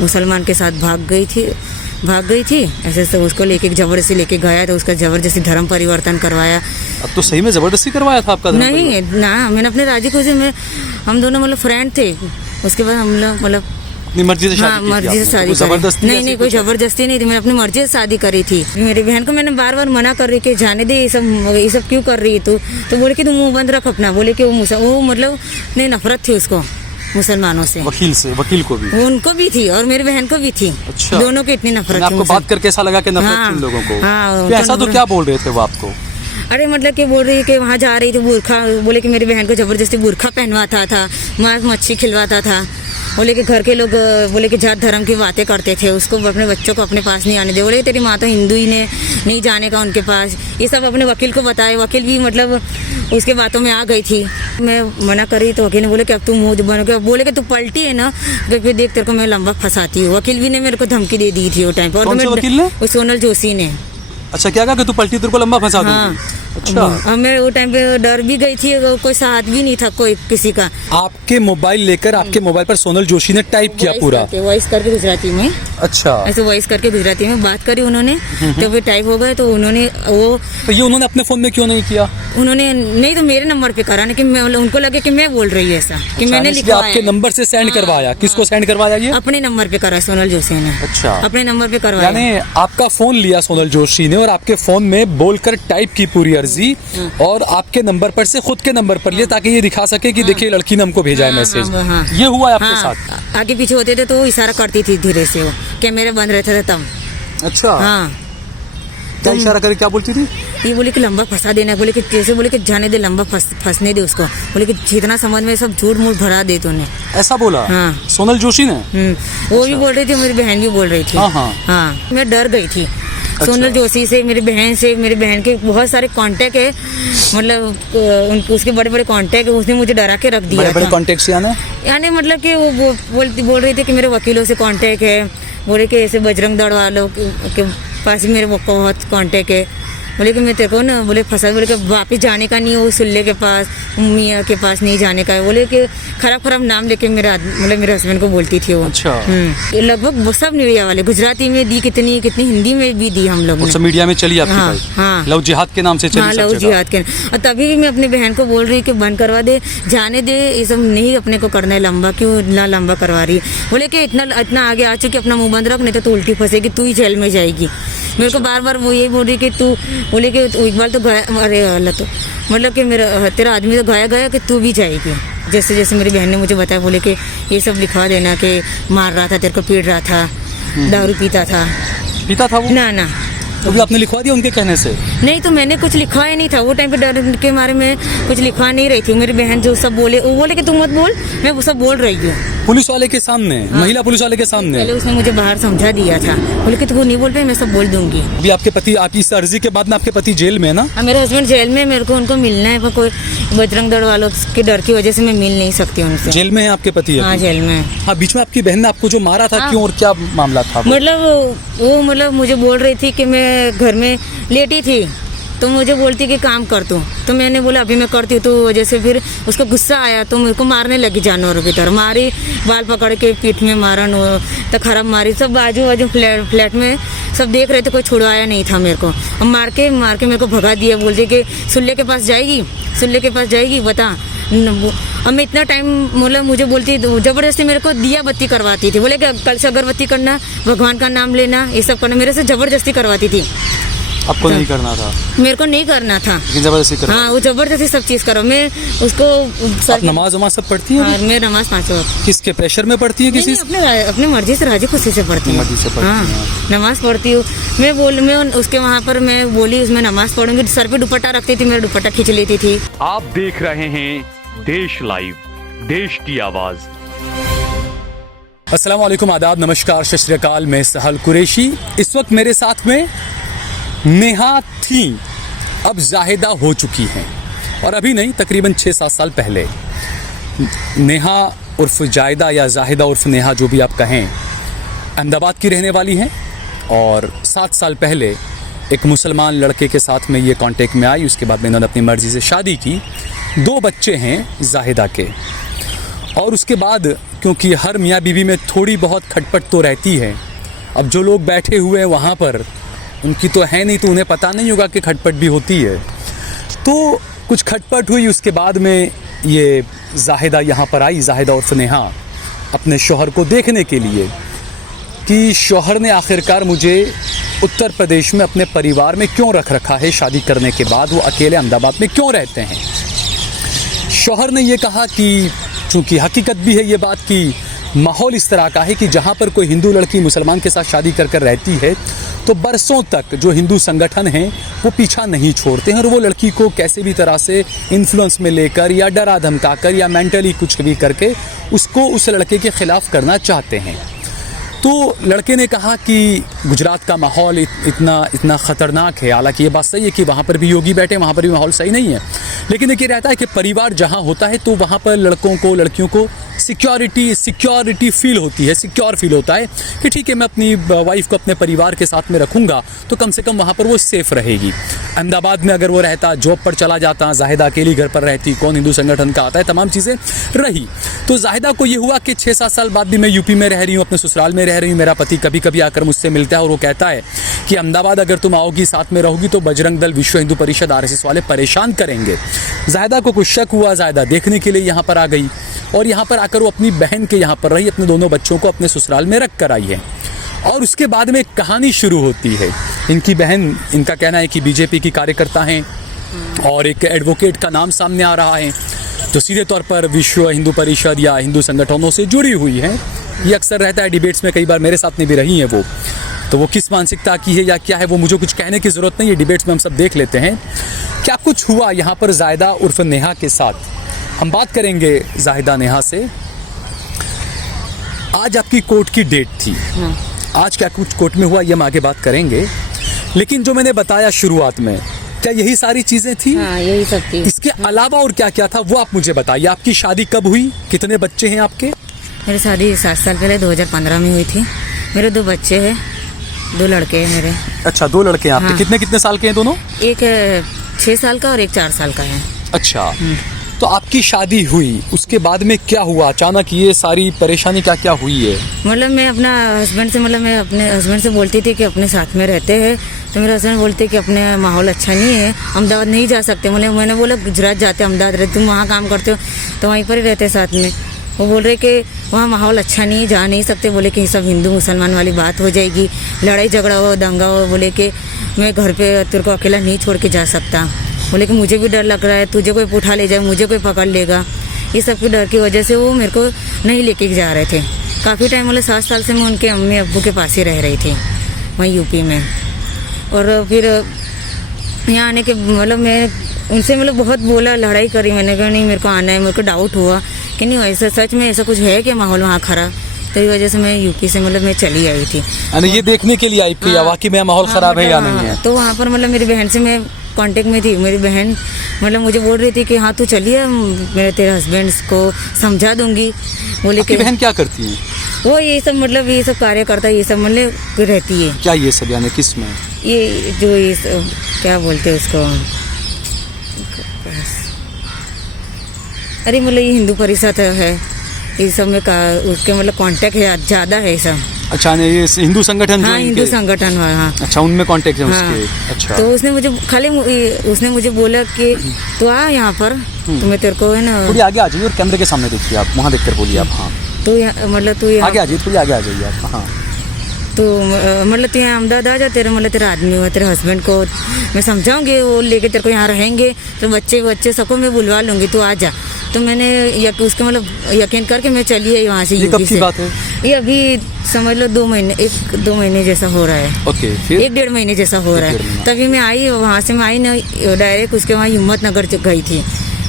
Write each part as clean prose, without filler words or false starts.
मुसलमान के साथ भाग गई थी ऐसे तो उसको लेके जबरदस्ती लेके गया तो उसका जबरदस्ती धर्म परिवर्तन करवाया। अब तो सही में जबरदस्ती करवाया था आपका धर्म नहीं ना, मैंने अपने राजी खुशी में, हम दोनों मतलब फ्रेंड थे। उसके बाद हम लोग मतलब अपनी मर्जी से शादी की? मर्जी से शादी जबरदस्ती? नहीं, कोई जबरदस्ती नहीं थी, मैंने अपनी मर्जी से शादी करी थी। मेरी बहन को मैंने बार बार मना कर रही कि जाने दे, ये सब क्यों कर रही है तू? तो बोले कि तू मुंह बंद रख अपना। बोले कि वो मतलब इतनी नफरत थी उसको मुसलमानों से। वकील को भी? उनको भी थी और मेरी बहन को भी थी। अच्छा। दोनों की इतनी नफरत थी। आपको बात करके ऐसा लगा कि नफरत थी उन लोगों को? हाँ। ऐसा तो क्या बोल रहे थे वो आपको? अरे मतलब कि बोल रही है कि वहाँ जा रही थी बुरखा, बोले कि मेरी बहन को जबरदस्ती बुरखा पहनवाता था, मांस मच्छी खिलवाता था। बोले कि घर के लोग बोले कि जात धर्म की बातें करते थे, उसको अपने बच्चों को अपने पास नहीं आने दे। बोले तेरी माँ तो हिंदू ही ने, नहीं जाने का उनके पास। ये सब अपने वकील को बताए, वकील भी मतलब उसके बातों में आ गई थी। मैं मना करी तो वकील ने बोले कि अब तू मुँह बनो के, बोले कि तू पलटी है ना फिर देख तेरे को मैं लंबा फंसाती हूँ। वकील भी ने मेरे को धमकी दे दी थी वो टाइम पर। कौन से वकील ने? सोनल जोशी ने। अच्छा, क्या कहा कि तू पलटी तेरे को लंबा फंसा दूंगी? हाँ। अच्छा। हमें वो टाइम पे डर भी गई थी, कोई साथ भी नहीं था कोई किसी का। आपके मोबाइल लेकर आपके मोबाइल पर सोनल जोशी ने टाइप किया पूरा? वॉइस करके गुजराती में। अच्छा। ऐसे वॉइस करके गुजराती में बात करी उन्होंने, तो फिर टाइप हो गए तो उन्होंने तो ये उन्होंने अपने फोन में क्यों नहीं किया? उन्होंने नहीं तो मेरे नंबर पे करा, कि मैं उनको लगे कि मैं बोल रही हूँ ऐसा कि मैंने लिखा आपके नंबर से सेंड करवाया? किसको सेंड करवाया ये? अपने नंबर पे करा सोनल जोशी ने। अच्छा। अपने नंबर पे करवाया। यानी आपका फोन लिया सोनल जोशी ने और आपके फोन में बोलकर टाइप की पूरी अर्जी और आपके नंबर पर से खुद के नंबर पर लिया ताकि ये दिखा सके कि देखिए लड़की ने हमको भेजा है मैसेज। ये हुआ है आपके साथ? आगे पीछे होते थे तो वो इशारा करती थी धीरे से, वो कैमरे बंद रहते थे तब। अच्छा। हाँ। क्या इशारा करके क्या बोलती थी? ये बोले कि लंबा फंसा देना, बोले कि जैसे बोले कि जाने दे, लंबा फंसने दे उसको। बोले कि जितना समझ में सब झूठ मूठ भरा दे तूने। ऐसा बोला? हाँ। सोनल जोशी ने? वो भी बोल रही थी, मेरी बहन भी बोल रही थी। हाँ। मैं डर गई थी। सोनल जोशी से, मेरी बहन के बहुत सारे कांटेक्ट है, मतलब उसके बड़े बड़े कांटेक्ट है। उसने मुझे डरा के रख दिया। बड़े कांटेक्ट यानी मतलब कि वो बोल रही थी कि मेरे वकीलों से कांटेक्ट है। बोले कि ऐसे बजरंग दल वालों के पास मेरे बहुत कांटेक्ट है। बोले कि मैं तेरे को ना बोले फंसा, बोले कि वापस जाने का नहीं है, वो सुल्ले के पास, मियाँ के पास नहीं जाने का है। बोले कि खराब नाम लेके मेरे हस्बैंड को बोलती थी वो। अच्छा। लगभग सब मीडिया वाले गुजराती में दी, कितनी हिंदी में भी दी हम लोग ने। मीडिया में चली आपकी बात? हाँ। लव जिहाद के नाम से चली। हाँ, लव जिहाद के। और तभी भी मैं अपनी बहन को बोल रही कि बंद करवा दे, जाने दे, ये सब नहीं अपने को करना है लंबा, क्यों ना लंबा करवा रही है। बोले कि इतना आगे आ चुकी, अपना मुंह बंद रख, नहीं तो तू उल्टी फंसेगी, तू ही जेल में जाएगी। मेरे को बार बार वो यही बोल रही कि तू, बोले कि एक बार तो गया, अरे अल्लाह, तो मतलब कि तेरा आदमी तो गया कि तू भी जाएगी। जैसे मेरी बहन ने मुझे बताया, बोले कि ये सब लिखवा देना कि मार रहा था, तेरे को पीट रहा था, दारू पीता था वो? ना तो भी आपने लिखवा दिया उनके कहने से? नहीं, तो मैंने कुछ लिखवाया नहीं था वो टाइम पे, डर के मारे में कुछ लिखवा नहीं रही थी। मेरी बहन जो सब बोले, वो बोले कि तू मत बोल, मैं वो सब बोल रही हूँ पुलिस वाले के सामने। हाँ। महिला पुलिस वाले के सामने पहले उसने मुझे बाहर समझा दिया था, बोले कि तू नहीं बोल पाए, मैं सब बोल दूंगी। अभी आपके पति, आपकी इस अर्जी के बाद में आपके पति जेल में है ना? मेरे हस्बैंड जेल में, मेरे को उनको मिलना है, पर कोई बजरंग दल वालों के डर की वजह से मैं मिल नहीं सकती उनसे। जेल में है आपके पति? हाँ, जेल में। हाँ, बीच में आपकी बहन ने आपको जो मारा था, क्यों और क्या मामला था? मतलब मुझे बोल रही थी कि मैं घर में लेटी थी, तो मुझे बोलती कि काम कर तू, तो मैंने बोला अभी मैं करती हूँ। तो वजह से फिर उसको गुस्सा आया तो मेरे को मारने लगी, जानवरों की तरह मारी, बाल पकड़ के पीठ में मारा, तो खराब मारी। सब बाजू फ्लैट में सब देख रहे थे, कोई छुड़वाया नहीं था मेरे को। और मार के मेरे को भगा दिया, बोलते कि सुल्ले के पास जाएगी बता। अब मैं इतना टाइम, मतलब मुझे बोलती, जबरदस्ती मेरे को दिया बत्ती करवाती थी। बोले कि कल से अगरबत्ती करना, भगवान का नाम लेना, ये सब करना, मेरे से जबरदस्ती करवाती थी। आपको नहीं करना था? मेरे को नहीं करना था, लेकिन जबरदस्ती करो। हाँ, वो जबरदस्ती सब चीज करो। मैं उसको नमाज सब पढ़ती है? हाँ, मैं नमाज 5 वक्त। किसके प्रेशर में पढ़ती है? किसी अपने मर्जी से, राजी खुशी से पढ़ती हूँ। हाँ, नमाज पढ़ती हूँ। मैं उसके वहाँ पर मैं बोली उसमें नमाज पढ़ूंगी, सर पे दुपट्टा रखती थी, मेरा दुपट्टा खींच लेती थी। आप देख रहे हैं देश लाइव, देश की आवाज। अस्सलाम वालेकुम, आदाब, नमस्कार, सत श्री अकाल। मैं सहल कुरैशी। इस वक्त मेरे साथ में नेहा थी, अब जाहिदा हो चुकी हैं, और अभी नहीं, तकरीबन 6-7 साल पहले नेहा उर्फ जाहिदा या जाहिदा उर्फ नेहा, जो भी आप कहें, अहमदाबाद की रहने वाली हैं। और 7 साल पहले एक मुसलमान लड़के के साथ में ये कांटेक्ट में आई। उसके बाद में इन्होंने अपनी मर्ज़ी से शादी की। 2 बच्चे हैं जाहिदा के। और उसके बाद क्योंकि हर मियाँ बीवी में थोड़ी बहुत खटपट तो रहती है। अब जो लोग बैठे हुए हैं वहाँ पर, उनकी तो है नहीं, तो उन्हें पता नहीं होगा कि खटपट भी होती है। तो कुछ खटपट हुई, उसके बाद में ये जाहिदा यहाँ पर आई, जाहिदा उर्फ नेहा, अपने शौहर को देखने के लिए कि शौहर ने आखिरकार मुझे उत्तर प्रदेश में अपने परिवार में क्यों रख रखा है, शादी करने के बाद वो अकेले अहमदाबाद में क्यों रहते हैं। शौहर ने ये कहा कि चूँकि हकीकत भी है ये बात कि माहौल इस तरह का है कि जहाँ पर कोई हिंदू लड़की मुसलमान के साथ शादी कर कर रहती है तो बरसों तक जो हिंदू संगठन हैं वो पीछा नहीं छोड़ते हैं और वो लड़की को कैसे भी तरह से इन्फ्लुएंस में लेकर या डरा धमका कर या मेंटली कुछ भी करके उसको उस लड़के के ख़िलाफ़ करना चाहते हैं। तो लड़के ने कहा कि गुजरात का माहौल इतना ख़तरनाक है। हालांकि ये बात सही है कि वहाँ पर भी योगी बैठे, वहाँ पर भी माहौल सही नहीं है, लेकिन एक ये रहता है कि परिवार जहाँ होता है तो वहाँ पर लड़कों को लड़कियों को सिक्योरिटी फील होती है, सिक्योर फील होता है कि ठीक है मैं अपनी वाइफ को अपने परिवार के साथ में रखूँगा तो कम से कम वहाँ पर वो सेफ़ रहेगी। अहमदाबाद में अगर वो रहता, जॉब पर चला जाता, जाहिदा अकेली घर पर रहती, कौन हिंदू संगठन का आता है, तमाम चीज़ें रही। तो जाहिदा को ये हुआ कि 6-7 साल बाद भी मैं यूपी में रह रही हूँ, अपने ससुराल में रह रही हूँ, मेरा पति कभी कभी आकर मुझसे मिलता है और वो कहता है कि अहमदाबाद अगर तुम आओगी, साथ में रहोगी तो बजरंग दल, विश्व हिंदू परिषद, RSS वाले परेशान करेंगे। जाहिदा को कुछ शक हुआ, जाहिदा देखने के लिए यहाँ पर आ गई और यहाँ पर आकर वो अपनी बहन के यहाँ पर रही, अपने दोनों बच्चों को अपने ससुराल में रख कर आई है। और उसके बाद में एक कहानी शुरू होती है। इनकी बहन, इनका कहना है कि बीजेपी की कार्यकर्ता हैं और एक एडवोकेट का नाम सामने आ रहा है जो सीधे तौर पर विश्व हिंदू परिषद या हिंदू संगठनों से जुड़ी हुई है। ये अक्सर रहता है डिबेट्स में, कई बार मेरे साथ में भी रही हैं वो। तो वो किस मानसिकता की है या क्या है वो मुझे कुछ कहने की ज़रूरत नहीं है, डिबेट्स में हम सब देख लेते हैं। क्या कुछ हुआ यहाँ पर जाहिदा उर्फ नेहा के साथ, हम बात करेंगे जाहिदा नेहा से। आज आपकी कोर्ट की डेट थी, आज क्या कुछ कोर्ट में हुआ ये हम आगे बात करेंगे, लेकिन जो मैंने बताया शुरुआत में, क्या यही सारी चीज़ें थी? हाँ, यही सब थी। इसके अलावा और क्या क्या था वो आप मुझे बताइए। आपकी शादी कब हुई, कितने बच्चे हैं आपके? मेरी शादी 7 साल पहले 2015 में हुई थी। मेरे 2 बच्चे हैं, 2 लड़के हैं मेरे। अच्छा, 2 लड़के हैं आपके। हाँ। कितने साल के हैं दोनों? एक 6 साल का और एक 4 साल का है। अच्छा, तो आपकी शादी हुई, उसके बाद में क्या हुआ? अचानक ये सारी परेशानी क्या क्या हुई है? मतलब मैं अपना हस्बैंड से, मतलब मैं अपने हस्बैंड से बोलती थी कि अपने साथ में रहते हैं, तो मेरे हस्बैंड बोलते कि अपने माहौल अच्छा नहीं है, अहमदाबाद नहीं जा सकते। मैंने बोला गुजरात जाते, अहमदाबाद रहते, तुम वहाँ काम करते हो तो वहीं पर ही रहते साथ में। वो बोल रहे कि वहाँ माहौल अच्छा नहीं है, जा नहीं सकते। बोले कि सब हिंदू मुसलमान वाली बात हो जाएगी, लड़ाई झगड़ा हो, दंगा हो। बोले कि मैं घर पे तेरे को अकेला नहीं छोड़ के जा सकता। बोले कि मुझे भी डर लग रहा है, तुझे कोई उठा ले जाए, मुझे कोई पकड़ लेगा। ये सब के डर की वजह से वो मेरे को नहीं लेके जा रहे थे। काफ़ी टाइम, मतलब 7 साल से मैं उनके अम्मी अब्बू के पास ही रह रही थी वहीं यूपी में। और फिर यहाँ आने के, मतलब मैं उनसे मतलब बहुत बोला, लड़ाई करी। मैंने कहा नहीं, मेरे को आना है। मेरे को डाउट हुआ कि नहीं ऐसा सच में ऐसा कुछ है कि माहौल वहाँ खराब, तो इस वजह से मैं यूपी से मतलब मैं चली आई थी। ये देखने के लिए आई थी या वाकई में माहौल खराब है या नहीं है? तो वहाँ पर मतलब मेरी बहन से मैं कांटेक्ट में थी। मेरी बहन मतलब मुझे बोल रही थी कि हाँ तू चलिए, मैं तेरे हस्बैंड को समझा दूंगी। बोले कि बहन क्या करती है? वो ये सब मतलब ये सब कार्य करता है, ये सब मतलब रहती है। क्या ये सब यानी किस में? ये जो ये क्या बोलते हैं उसको, अरे मतलब ये हिंदू परिषद है, ये सब में उसके मतलब कांटेक्ट है, ज़्यादा है सब। अच्छा, नहीं ये हिंदू संगठन? हाँ, हिंदू संगठन। हाँ, अच्छा, उनमें कांटेक्ट है हाँ। उसके। अच्छा, तो उसने मुझे बोला कि तू आ यहाँ पर, तो मैं तेरे को है ना, थोड़ी आगे आ जाइए और कैमरे के सामने देखिए आप, वहाँ देखकर बोलिए आप। हाँ, तो मतलब तू आगे आ जाइए, थोड़ी आगे आ जाइए आप। हाँ, तो मतलब तू यहाँ अहमदाबाद आ जा, तेरा आदमी हुआ, तेरे हस्बैंड को मैं समझाऊंगी, वो लेके तेरे को यहाँ रहेंगे, तो बच्चे सबको मैं बुलवा लूँगी, तू आ जा। तो मैंने उसके मतलब यकीन करके मैं चली आई वहाँ से। ये कब की बात है? ये अभी समझ लो 2 महीने जैसा हो रहा है। ओके, फिर 1-1.5 महीने जैसा हो रहा है। तभी मैं आई, वहाँ से मैं आई ना डायरेक्ट उसके वहाँ हिम्मतनगर गई थी।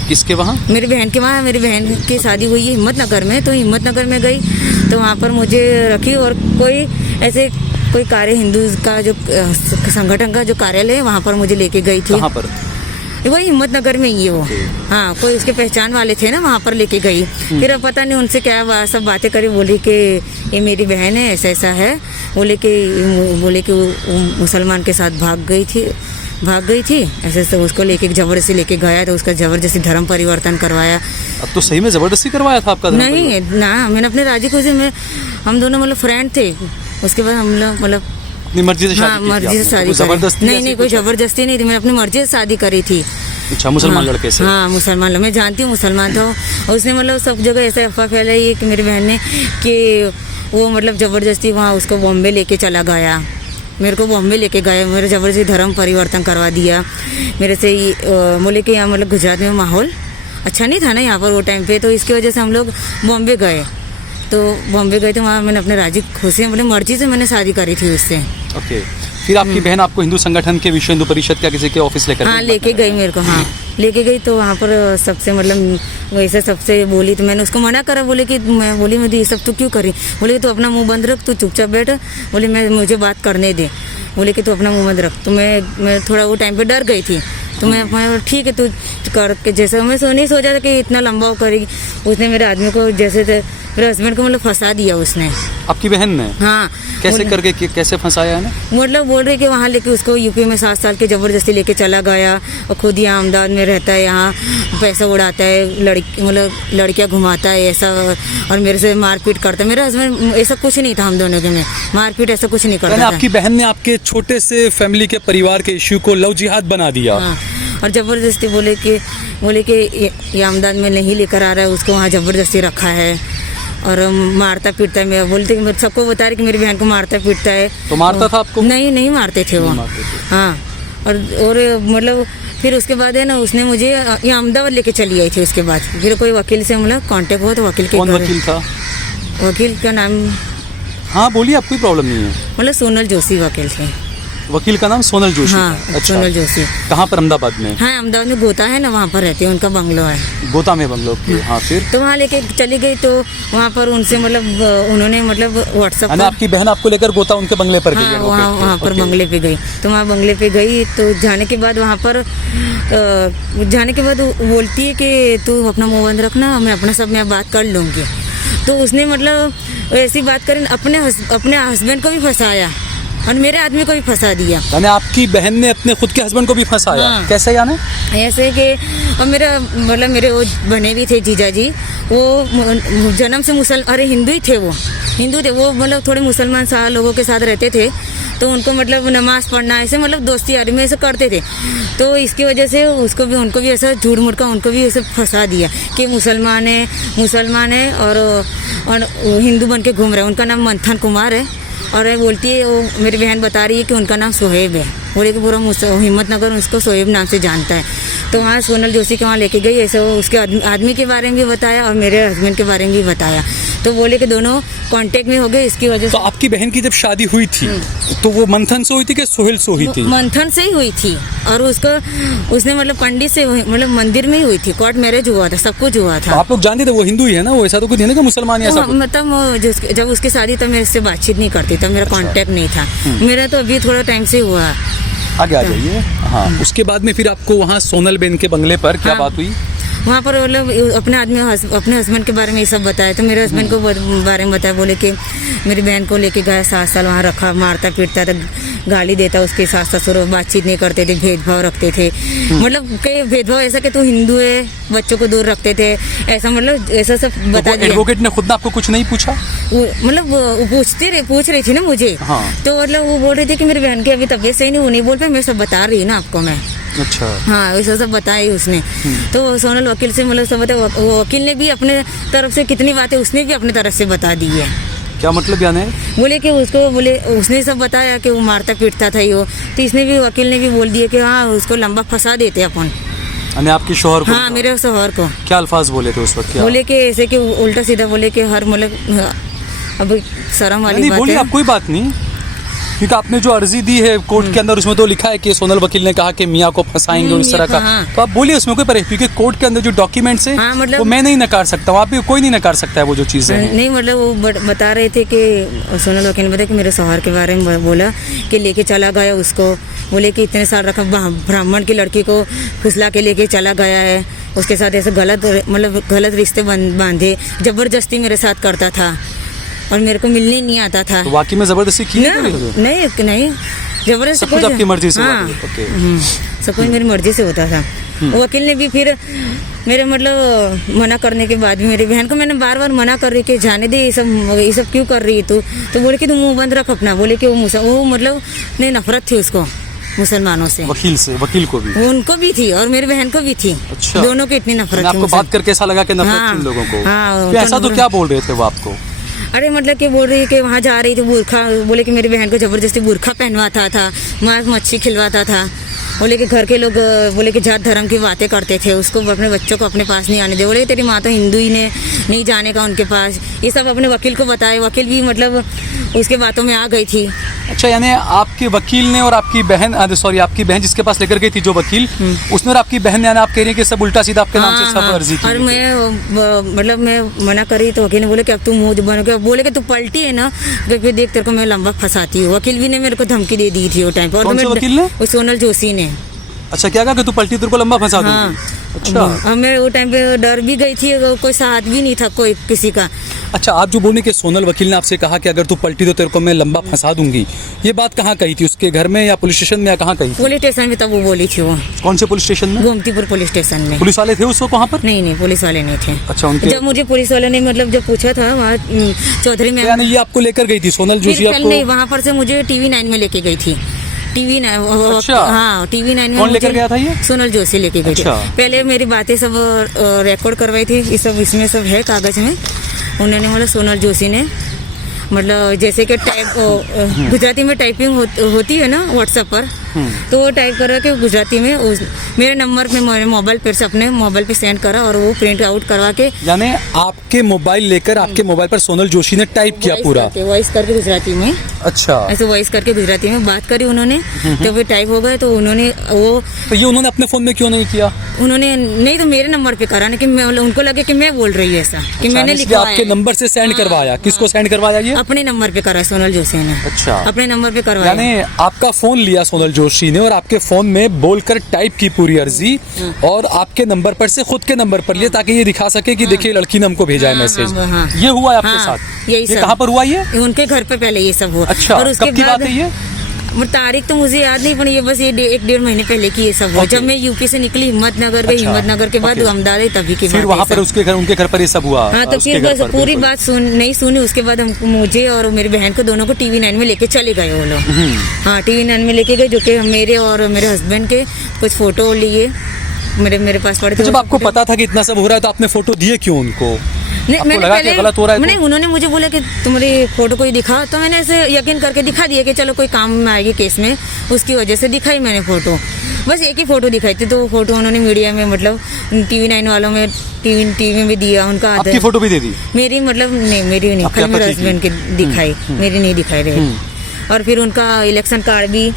किसके वहाँ? मेरी बहन के वहाँ। मेरी बहन की शादी हुई है हिम्मतनगर में, तो हिम्मतनगर में गई तो वहाँ पर मुझे रखी और कोई कार्य हिंदू का जो संगठन का जो कार्यालय है वहाँ पर मुझे लेके गई थी। कहाँ पर? वही हिम्मतनगर में ही है वो। हाँ, कोई उसके पहचान वाले थे ना, वहाँ पर लेके गई। फिर अब पता नहीं उनसे क्या सब बातें करी। बोली कि ये मेरी बहन है, ऐसा है। बोले कि वो मुसलमान के साथ भाग गई थी ऐसे। उसको लेके जबरदस्ती लेके गया, तो उसका जबरदस्ती धर्म परिवर्तन करवाया। अब तो सही में जबरदस्ती करवाया था आपका धर्म नहीं परिवर्तन? ना, मैंने अपने राजी खुशी में, हम दोनों मतलब फ्रेंड थे। उसके बाद हम लोग मतलब अपनी मर्जी से शादी हाँ की थी मर्जी से आपने? शादी कोई जबरदस्ती करी। नहीं ऐसी नहीं, कोई कुछ? जबरदस्ती नहीं थी, मैंने अपनी मर्जी से शादी करी थी। अच्छा, मुसलमान हाँ, लड़के से? हाँ मुसलमान, मैं जानती हूँ मुसलमान था वो। और उसने मतलब सब जगह ऐसा अफवाह फैलाई है कि मेरी बहन ने कि वो मतलब ज़बरदस्ती वहाँ उसको बॉम्बे लेके चला गया, मेरे को बॉम्बे लेके गए, मेरे ज़बरदस्ती धर्म परिवर्तन करवा दिया मेरे से। बोले कि यहाँ मतलब गुजरात में माहौल अच्छा नहीं था ना यहाँ पर वो टाइम पे, तो इसकी वजह से हम लोग बॉम्बे गए। तो बॉम्बे गए तो वहाँ मैंने अपने राजी खुशी अपनी मर्जी से मैंने शादी करी थी उससे। ओके, फिर आपकी बहन आपको हिंदू संगठन के, विश्व हिंदू परिषद क्या किसी के ऑफिस लेकर हाँ लेके गई मेरे को, हाँ लेके गई। तो वहाँ पर सबसे मतलब वैसे सबसे बोली, तो मैंने उसको मना करा। बोले कि मैं बोली मैं ये सब तू क्यों करी? बोले कि तू अपना मुंह बंद रख, तू चुपचाप बैठ। बोले मुझे बात करने दे। बोले कि तू अपना मुंह बंद रख। तो मैं थोड़ा वो टाइम पे डर गई थी। तो मैं ठीक है तू कर के, जैसे मैं नहीं सोचा था कि इतना लंबा वो करेगी। उसने मेरे आदमी को जैसे मेरे हस्बैंड को मतलब फंसा दिया उसने। आपकी बहन ने? हाँ कैसे करके कैसे फंसाया है ना? मतलब बोल रहे कि वहाँ लेके उसको यूपी में 7 साल के ज़बरदस्ती लेके चला गया और खुद यहाँ अहमदाबाद में रहता है, यहाँ पैसा उड़ाता है, मतलब लड़कियाँ घुमाता है ऐसा, और मेरे से मारपीट करता है। मेरा हस्बैंड ऐसा कुछ नहीं था, हम दोनों के में मारपीट ऐसा कुछ नहीं करता था। आपकी बहन ने आपके छोटे से फैमिली के परिवार के इश्यू को लव जिहाद बना दिया। हाँ, और ज़बरदस्ती बोले कि ये अहमदाबाद में नहीं लेकर आ रहा है, उसको वहाँ ज़बरदस्ती रखा है और मारता पीटता है। मैं बोलते कि सबको बता रही कि मेरी बहन को मारता पीटता है। तो मारता था आपको? नहीं मारते थे वो। हाँ, और मतलब फिर उसके बाद है ना उसने मुझे यहाँ अहमदाबाद लेके चली आई थी। उसके बाद फिर कोई वकील से मतलब कांटेक्ट हुआ, तो वकील के कौन वकील था? वकील का नाम, हाँ बोलिए, आप कोई प्रॉब्लम नहीं है। मतलब सोनल जोशी वकील थे। वकील का नाम सोनल जोशी हाँ था? अच्छा, सोनल जोशी। कहाँ पर? अहमदाबाद में? हाँ अहमदाबाद में गोता है ना, वहाँ पर रहती है, उनका बंगलो है गोता में बंगलो के। हाँ, फिर तो वहाँ लेके चली गई। तो वहाँ पर उनसे मतलब उन्होंने मतलब व्हाट्सएप पर, आपकी बहन आपको लेकर गोता उनके बंगले पर गई? हाँ वहाँ पर बंगले पे गई। तो वहाँ बंगले पे गई, तो जाने के बाद वहाँ पर जाने के बाद वो बोलती है कि तू अपना मुँह बंद रखना, मैं अपना सब मैं बात कर लूँगी। तो उसने मतलब ऐसी बात करी, अपने हस्बैंड को भी फंसाया और मेरे आदमी को भी फंसा दिया। यानी आपकी बहन ने अपने खुद के हस्बैंड को भी फंसाया? हाँ। कैसे यानी? ऐसे कि और मेरा मतलब मेरे वो बने भी थे जीजा जी, वो जन्म से हिंदू ही थे। वो हिंदू थे, वो मतलब थोड़े मुसलमान सा लोगों के साथ रहते थे। तो उनको मतलब नमाज़ पढ़ना ऐसे मतलब दोस्ती यारी में ऐसे करते थे। तो इसकी वजह से उनको भी ऐसा झूठ मूठ का उनको भी ऐसे फंसा दिया कि मुसलमान है और हिंदू बन के घूम रहे हैं। उनका नाम मंथन कुमार है और बोलती है, वो मेरी बहन बता रही है कि उनका नाम सोहेब है। बोले कि पूरा हिम्मतनगर उसको सोहेब नाम से जानता है। तो वहाँ सोनल जोशी के वहाँ लेके गई, ऐसे उसके आदमी के बारे में भी बताया और मेरे हस्बैंड के बारे में भी बताया। तो बोले कि दोनों कांटेक्ट में हो गए। इसकी वजह से तो आपकी बहन की जब शादी हुई थी तो वो मंथन से हुई थी कि सोहेल से हुई थी? मंथन से ही हुई थी और उसने मतलब पंडित से मतलब मंदिर में ही हुई थी। कोर्ट मैरिज हुआ था, सब कुछ हुआ था। आप लोग जानते थे वो हिंदू ही है ना? वो ऐसा तो कुछ नहीं ना मुसलमान ऐसा? मतलब जब उसकी शादी तो मैं इससे बातचीत नहीं करती, तब मेरा कांटेक्ट नहीं था। मेरा तो अभी थोड़ा टाइम से हुआ। आगे आ जाइए। हाँ, उसके बाद में फिर आपको वहाँ सोनल बेन के बंगले पर क्या बात हुई? वहाँ पर मतलब अपने हस्बैंड के बारे में ये सब बताया। तो मेरे हस्बैंड को बारे में बताया, बोले कि मेरी बहन को लेके गया, 7 साल वहाँ रखा, मारता पीटता था, गाली देता, उसके सास ससुर बातचीत नहीं करते थे, भेदभाव रखते थे। मतलब कई भेदभाव ऐसा कि तू हिंदू है, बच्चों को दूर रखते थे, ऐसा मतलब ऐसा सब बता दिया। एडवोकेट ने खुद आपको कुछ नहीं पूछा? मतलब पूछ रही थी ना मुझे। हाँ। तो मतलब वो बोल रही थी कि मेरी बहन की अभी तबीयत सही नहीं, वो नहीं बोल पाई, मैं सब बता रही हूँ ना आपको मैं। अच्छा। हाँ वैसा सब बताई उसने। तो सोनल वकील से मतलब सब बताया। वो वकील ने भी अपने तरफ से कितनी बातें उसने भी अपनी तरफ से बता दी है। क्या मतलब यानी? बोले कि उसने सब बताया कि वो मारता पीटता था यो। तो इसने भी, वकील ने भी बोल दिया कि हाँ उसको लंबा फंसा देते अपन। आपकी शोहर को? हाँ मेरे शोहर को। क्या अल्फाज बोले थे उस वक्त? बोले कि ऐसे कि उल्टा सीधा बोले कि हर मतलब अब शर्म वाली बात बोलिए है। आप, कोई बात नहीं, क्योंकि आपने जो अर्जी दी है कोर्ट के अंदर उसमें तो लिखा है कि सोनल वकील ने कहा कि मियाँ को फंसाएंगे इस तरह का। हाँ। तो आप बोलिए उसमें कोई परेशानी, क्योंकि कोर्ट के अंदर जो डॉक्यूमेंट्स है हाँ, मतलब वो मैं नहीं नकार सकता हूँ, आप भी कोई नहीं नकार सकता है वो जो चीज़ें हैं। नहीं मतलब वो बता रहे थे कि सोनल वकील ने बताया कि मेरे शौहर के बारे में बोला कि लेके चला गया उसको। बोले कि इतने साल रखा, ब्राह्मण की लड़की को फुसला के लेके चला गया है, उसके साथ ऐसे गलत रिश्ते बांधे, ज़बरदस्ती मेरे साथ करता था और मेरे को मिलने नहीं आता था। तो वाकई में जबरदस्ती की है? नहीं जबरदस्ती सब कुछ आपकी मर्जी से? हाँ, ओके। सब कुछ मेरी मर्जी से होता था। वकील ने भी फिर मेरे मतलब मना करने के बाद भी मेरी बहन को मैंने बार बार मना कर रही कि जाने दे, ये सब क्यों कर रही है तू। तो बोले कि तू मुंह बंद रख अपना। बोले कि वो मतलब नहीं, नफरत थी उसको मुसलमानों से, वकील से, वकील को भी, उनको भी थी और मेरी बहन को भी थी। अच्छा। दोनों की इतनी नफरत थी। आपको बात करके ऐसा लगा कि नफरत हाँ, थी उन लोगों को? हाँ, तो ऐसा तो क्या बोल रहे थे वो आपको? अरे मतलब कि बोल रही कि वहाँ जा रही थी बुरखा, बोले कि मेरी बहन को जबरदस्ती बुरखा पहनवाता था, मांस मच्छी खिलवाता था। बोले कि घर के लोग बोले कि जात धर्म की बातें करते थे, उसको अपने बच्चों को अपने पास नहीं आने दे। बोले तेरी माँ तो हिंदू ही ने, नहीं जाने का उनके पास। ये सब अपने वकील को बताए, वकील भी मतलब उसके बातों में आ गई थी। अच्छा, यानी आपके वकील ने और आपकी बहन, सॉरी आपकी बहन जिसके पास लेकर गई थी जो वकील, उसने और आपकी बहन, यानी आप कह रही हैं कि सब उल्टा सीधा आपके नाम से सब अर्जी की। और मैं मतलब मैं मना करी तो वकील ने बोले कि अब तू मुंह बनो के, बोले कि तू पलटी है ना, क्योंकि देख तेरे को मैं लंबा फंसाती हूँ। वकील भी ने मेरे को धमकी दे दी थी वो टाइम पर। कौन से वकील ने? वो सोनल जोशी ने। अच्छा, क्या कहा कि तू पलटी, तेरे को लंबा फंसा दूंगी? अच्छा। हमें वो टाइम पे डर भी गई थी, कोई साथ भी नहीं था कोई किसी का। अच्छा, आप जो बोले कि सोनल वकील ने आपसे कहा कि अगर तू पलटी तो तेरे को मैं लंबा फंसा दूंगी, ये बात कहाँ कही थी? उसके घर में या पुलिस स्टेशन में, या कहाँ कही थी? पुलिस स्टेशन में तब वो बोली थी। वो कौन से पुलिस स्टेशन में? गोमतीपुर पुलिस स्टेशन में। पुलिस वाले थे उस वक्त वहाँ पर? नहीं, पुलिस वाले नहीं थे। अच्छा, उनके जब मुझे पुलिस वाले ने मतलब जब पूछा था वहाँ चौधरी में, यानी ये आपको लेकर गई थी सोनल जोशी आपको? नहीं, वहाँ पर से मुझे TV9 में लेके गई थी। अच्छा। हाँ, TV9 में। कौन लेकर गया था ये? सोनल जोशी लेके गई थी। अच्छा। पहले मेरी बातें सब रिकॉर्ड करवाई थी, ये सब इसमें सब है कागज में। उन्होंने मतलब सोनल जोशी ने मतलब जैसे कि टाइप गुजराती में टाइपिंग होती है ना व्हाट्सएप पर, तो वो टाइप करा के गुजराती में मेरे नंबर पे मेरे मोबाइल पर से अपने मोबाइल पे सेंड करा और वो प्रिंट आउट करवा के, यानी आपके मोबाइल लेकर आपके मोबाइल पर सोनल जोशी ने टाइप किया पूरा? वॉइस करके गुजराती में। अच्छा, ऐसे वॉइस करके गुजराती में बात करी उन्होंने। जब वो टाइप हो गए तो उन्होंने वो, तो ये उन्होंने अपने फोन में क्यों नहीं किया? उन्होंने नहीं तो मेरे नंबर पे करा, कि मैं उनको लगे कि मैं बोल रही हूँ ऐसा, कि मैंने लिखा आपके नंबर से सेंड करवाया। किसको सेंड करवाया ये? अपने नंबर पे करा सोनल जोशी ने। अच्छा, अपने नंबर पे करवाया। यानी आपका फोन लिया सोनल जोशी ने और आपके फोन में बोलकर टाइप की पूरी अर्जी, और आपके नंबर पर से खुद के नंबर पर लिया ताकि ये दिखा सके कि देखिए लड़की ने हमको भेजा है मैसेज। हाँ। ये हुआ है आपके हाँ, साथ? यही ये सब। कहाँ पर हुआ ये? उनके घर पे पहले ये सब हुआ। अच्छा, और उसके कब की बात है ये? तारीख तो मुझे याद नहीं, पर ये बस ये 1-1.5 महीने पहले की ये सब हुआ। जब मैं यूपी से निकली, हिम्मतनगर गई, हिम्मतनगर के बाद अहमदाबाद, तभी की बात। फिर वहाँ पर उसके घर, उनके घर पर ये सब हुआ? हाँ, तो फिर बस पूरी बात नहीं सुनी। उसके बाद हम, मुझे और मेरी बहन को दोनों को TV9 में लेके चले गए वो लोग। हाँ, TV9 में लेके गए, जो कि मेरे और मेरे हस्बैंड के कुछ फोटो लिए मेरे पास पड़े थे। जब आपको पता था कि इतना सब हो रहा है तो आपने फोटो दिए क्यों उनको? नहीं, मैंने लगा कि गलत हो रहा है? नहीं, उन्होंने मुझे बोला कि तुम्हारी फोटो कोई दिखा, तो मैंने ऐसे यकीन करके दिखा दिया कि चलो कोई काम में आएगी केस में, उसकी वजह से दिखाई मैंने फोटो। बस एक ही फोटो दिखाई थी, तो वो फोटो उन्होंने मीडिया में मतलब TV9 वालों में टीवी में दिया। उनका आपकी फोटो भी दे दी? मेरी मतलब नहीं, मेरी नहीं, खाली मेरे हस्बैंड की दिखाई, मेरी नहीं दिखाई रही। और फिर उनका इलेक्शन कार्ड भी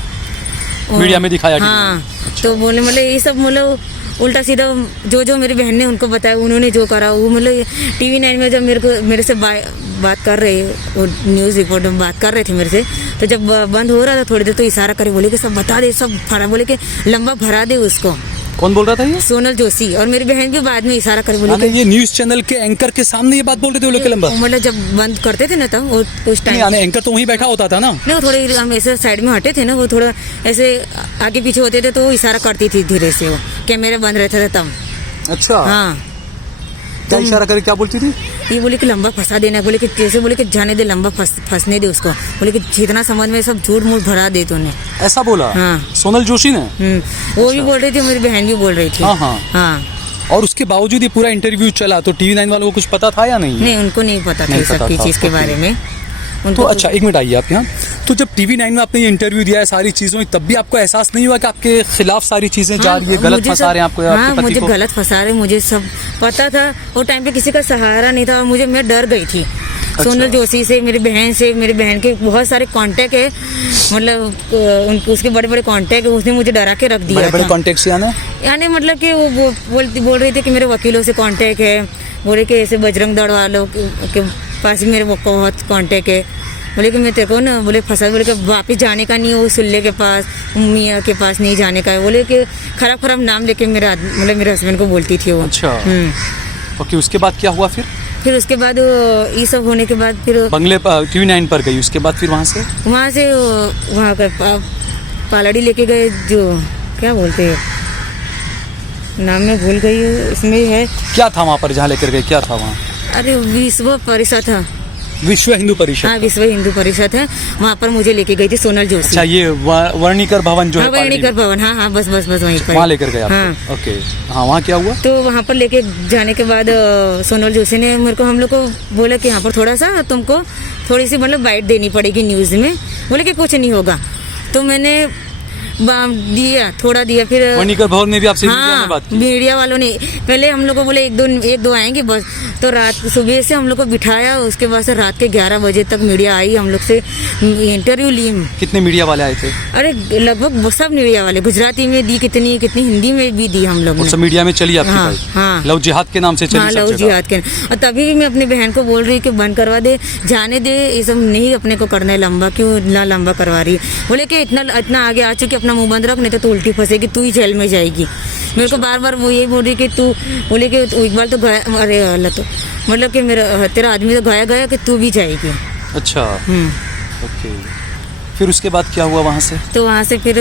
मीडिया में दिखाया? हाँ। तो बोले मतलब ये सब मतलब उल्टा सीधा जो मेरी बहन ने उनको बताया, उन्होंने जो करा वो मतलब TV9 में जब मेरे से बात कर रहे, वो न्यूज़ रिपोर्टर में बात कर रहे थे मेरे से, तो जब बंद हो रहा था थोड़ी देर तो इशारा करे, बोले कि सब बता दे, सब भरा, बोले कि लंबा भरा दे उसको। कौन बोल रहा था ये? सोनल जोशी। और मेरी बहन भी बाद में इशारा कर बोली ये न्यूज चैनल के एंकर के सामने ये बात बोल रहे थे वो लोग के लंबा? मतलब जब बंद करते थे ना तब उस टाइम एंकर तो वहीं बैठा होता था ना? नहीं, वो थोड़े हम ऐसे साइड में हटे थे ना, वो थोड़ा ऐसे आगे पीछे होते थे तो वो इशारा करती थी धीरे से, वो कैमरे बंद रहते थे तब। अच्छा, हाँ। क्या इशारा करे, क्या बोलती थी? ये बोले कि लंबा फंसा देना, बोले कि जैसे बोले कि जाने दे, लंबा फंसने दे उसको, बोले कि जितना समझ में सब झूठ मूठ भरा दे तूने। ऐसा बोला? हाँ। सोनल जोशी ने? वो भी बोल रही थी, मेरी बहन भी बोल रही थी। हाँ। और उसके बावजूद ये पूरा इंटरव्यू चला तो TV9 वालों को कुछ पता था या नहीं? नहीं, उनको नहीं पता था सबकी चीज के बारे में। तो अच्छा, एक मिनट आइए आप यहाँ। तो जब TV9 में आपने ये इंटरव्यू दिया है सारी चीजों, तब भी आपको एहसास नहीं हुआ कि आपके खिलाफ सारी चीजें जा रही है, गलत फंसा रहे हैं आपको? हाँ, मुझे गलत फंसा रहे, मुझे सब पता था। वो टाइम पे किसी का सहारा नहीं था और मैं डर गई थी। सोनल जोशी से, मेरी बहन के बहुत सारे कांटेक्ट है, मतलब उसके बड़े बड़े कांटेक्ट है, उसने मुझे डरा के रख दिया। बड़े कांटेक्ट यानी मतलब कि वो बोल रही थी कि मेरे वकीलों से कांटेक्ट है, बोले कि ऐसे बजरंग दल वालों के पास भी मेरे बहुत कांटेक्ट है। बोले कि मैं तेरे को ना बोले फंसा, बोले कि वापस जाने का नहीं है, वो सुल्ले के पास, मियाँ के पास नहीं जाने का है। बोले कि खराब नाम लेके मेरे हस्बैंड को बोलती थी वो। अच्छा। ओके, उसके बाद क्या हुआ फिर उसके बाद ये सब होने के बाद फिर बंगले TV9 पर गई। उसके बाद फिर वहाँ से वहाँ का पालड़ी लेके गए, जो क्या बोलते हैं नाम मैं भूल गई हूँ, इसमें है। क्या था वहाँ पर जहाँ लेकर गए, क्या था वहाँ? अरे विश्व परिषद था। विश्व हिंदू परिषद। हाँ, विश्व हिंदू परिषद है, वहाँ पर मुझे लेके गई थी सोनल जोशी। अच्छा, ये वर्णिकर भवन जो हाँ, है वर्णिकर भवन, हाँ बस वहीं पर। वहाँ लेकर गए आप? हाँ। ओके, हाँ, वहाँ क्या हुआ? तो वहाँ पर लेके जाने के बाद सोनल जोशी ने मेरे को, हम लोग को बोला कि यहाँ पर थोड़ा सा तुमको थोड़ी सी मतलब बाइट देनी पड़ेगी न्यूज़ में। बोले कि कुछ नहीं होगा। तो मैंने थोड़ा दिया। फिर वर्णिकर भवन में भी आपसे मीडिया में बात की? मीडिया वालों ने पहले हम लोग को बोले एक दो आएंगे बस। तो रात सुबह से हम लोग को बिठाया, उसके बाद से रात के 11 बजे तक मीडिया आई, हम लोग से इंटरव्यू ली। कितने मीडिया वाले आए थे? अरे लगभग सब मीडिया वाले, गुजराती में दी कितनी हिंदी में भी दी हम लोग ने। सब मीडिया में चली आपकी हाँ, बाइट? हाँ। लव जिहाद के नाम से चली? हाँ, लव जिहाद के। और तभी भी मैं अपनी बहन को बोल रही कि बंद करवा दे, जाने दे, ये सब नहीं अपने को करना है लंबा, क्यों ना लंबा करवा रही है। बोले कि इतना आगे आ चुकी, अपना मुंह बंद रख, नहीं तो उल्टी फंसेगी, तू ही जेल में जाएगी। मेरे को बार बार वो यही बोल रही कि तू, बोले कि एक बार तो गया, अरे अल्लाह, तो मतलब कि तेरा आदमी तो गया कि तू भी जाएगी। अच्छा, ओके। फिर उसके बाद क्या हुआ वहाँ से? तो वहाँ से फिर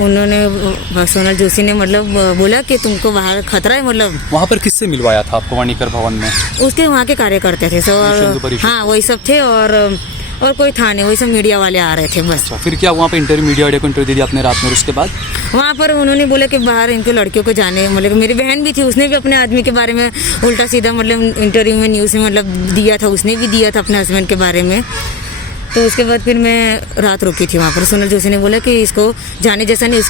उन्होंने, सोनल जोशी ने मतलब बोला कि तुमको बाहर खतरा है। मतलब वहाँ पर किससे मिलवाया था आपको वर्णिकर भवन में? उसके वहाँ के कार्यकर्ता थे सब। हाँ, वही सब थे, और कोई था नहीं, वही सब मीडिया वाले आ रहे थे बस। अच्छा, फिर क्या वहाँ पे इंटरव्यू, मीडिया वाले को इंटरव्यू दे दिया आपने रात में? उसके बाद वहाँ पर उन्होंने बोला कि बाहर इनको लड़कियों को जाने, मतलब मेरी बहन भी थी, उसने भी अपने आदमी के बारे में उल्टा सीधा मतलब इंटरव्यू में, न्यूज़ में मतलब दिया था, उसने भी दिया था अपने हस्बैंड के बारे में। तो उसके बाद फिर मैं रात रुकी थी वहाँ पर। सोनल जोशी ने बोला कि इसको जाने जैसा नहीं,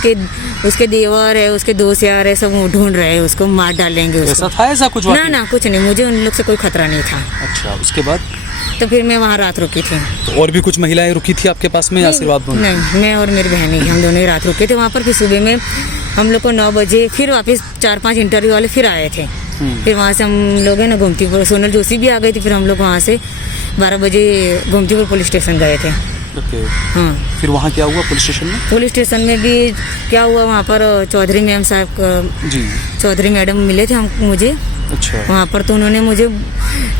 उसके देवर है, उसके दोस्त यार है, सब ढूंढ रहे हैं, उसको मार डालेंगे। ऐसा था? ऐसा कुछ? ना कुछ नहीं, मुझे उन लोग से कोई खतरा नहीं था। अच्छा, उसके बाद तो फिर मैं वहाँ रात रुकी थी। तो और भी कुछ महिलाएं रुकी थी आपके पास में या सिर्फ आप? नहीं, मैं और मेरी बहन ही, हम दोनों ही रात रुके थे वहाँ पर। फिर सुबह में हम लोग को 9 बजे फिर वापस 4-5 इंटरव्यू वाले फिर आए थे। फिर वहाँ से हम लोग है ना गोमतीपुर, सोनल जोशी भी आ गई थी। फिर हम लोग वहाँ से 12 बजे गोमतीपुर पुलिस स्टेशन गए थे। ओके, हाँ। फिर वहाँ क्या हुआ पुलिस स्टेशन में? पुलिस स्टेशन में भी क्या हुआ, वहाँ पर चौधरी मैम साहब, चौधरी मैडम मिले थे मुझे। अच्छा। वहाँ पर तो उन्होंने मुझे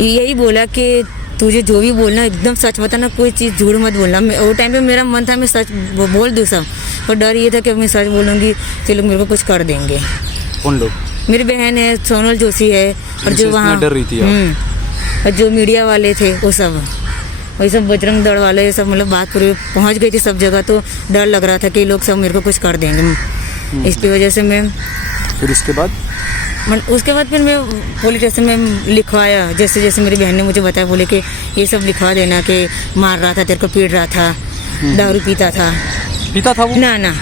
यही बोला कि तुझे जो भी बोलना एकदम सच बताना, कोई चीज़ झूठ मत बोलना। वो टाइम पे मेरा मन था मैं सच बोल दूँ सब, और डर ये था कि मैं सच बोलूँगी तो लोग मेरे को कुछ कर देंगे। कौन लोग? मेरी बहन है, सोनल जोशी है, और जो वहाँ डर रही थी आप? और जो मीडिया वाले थे वो सब, वही सब बजरंग दल वाले सब, मतलब बात पूरी पहुँच गई थी सब जगह। तो डर लग रहा था कि लोग सब मेरे को कुछ कर देंगे, इसकी वजह से मैं। फिर उसके बाद फिर मैं पुलिस स्टेशन में लिखवाया, जैसे जैसे मेरी बहन ने मुझे बताया, बोले कि ये सब लिखवा देना कि मार रहा था, तेरे को पीट रहा था, दारू पीता था वो? ना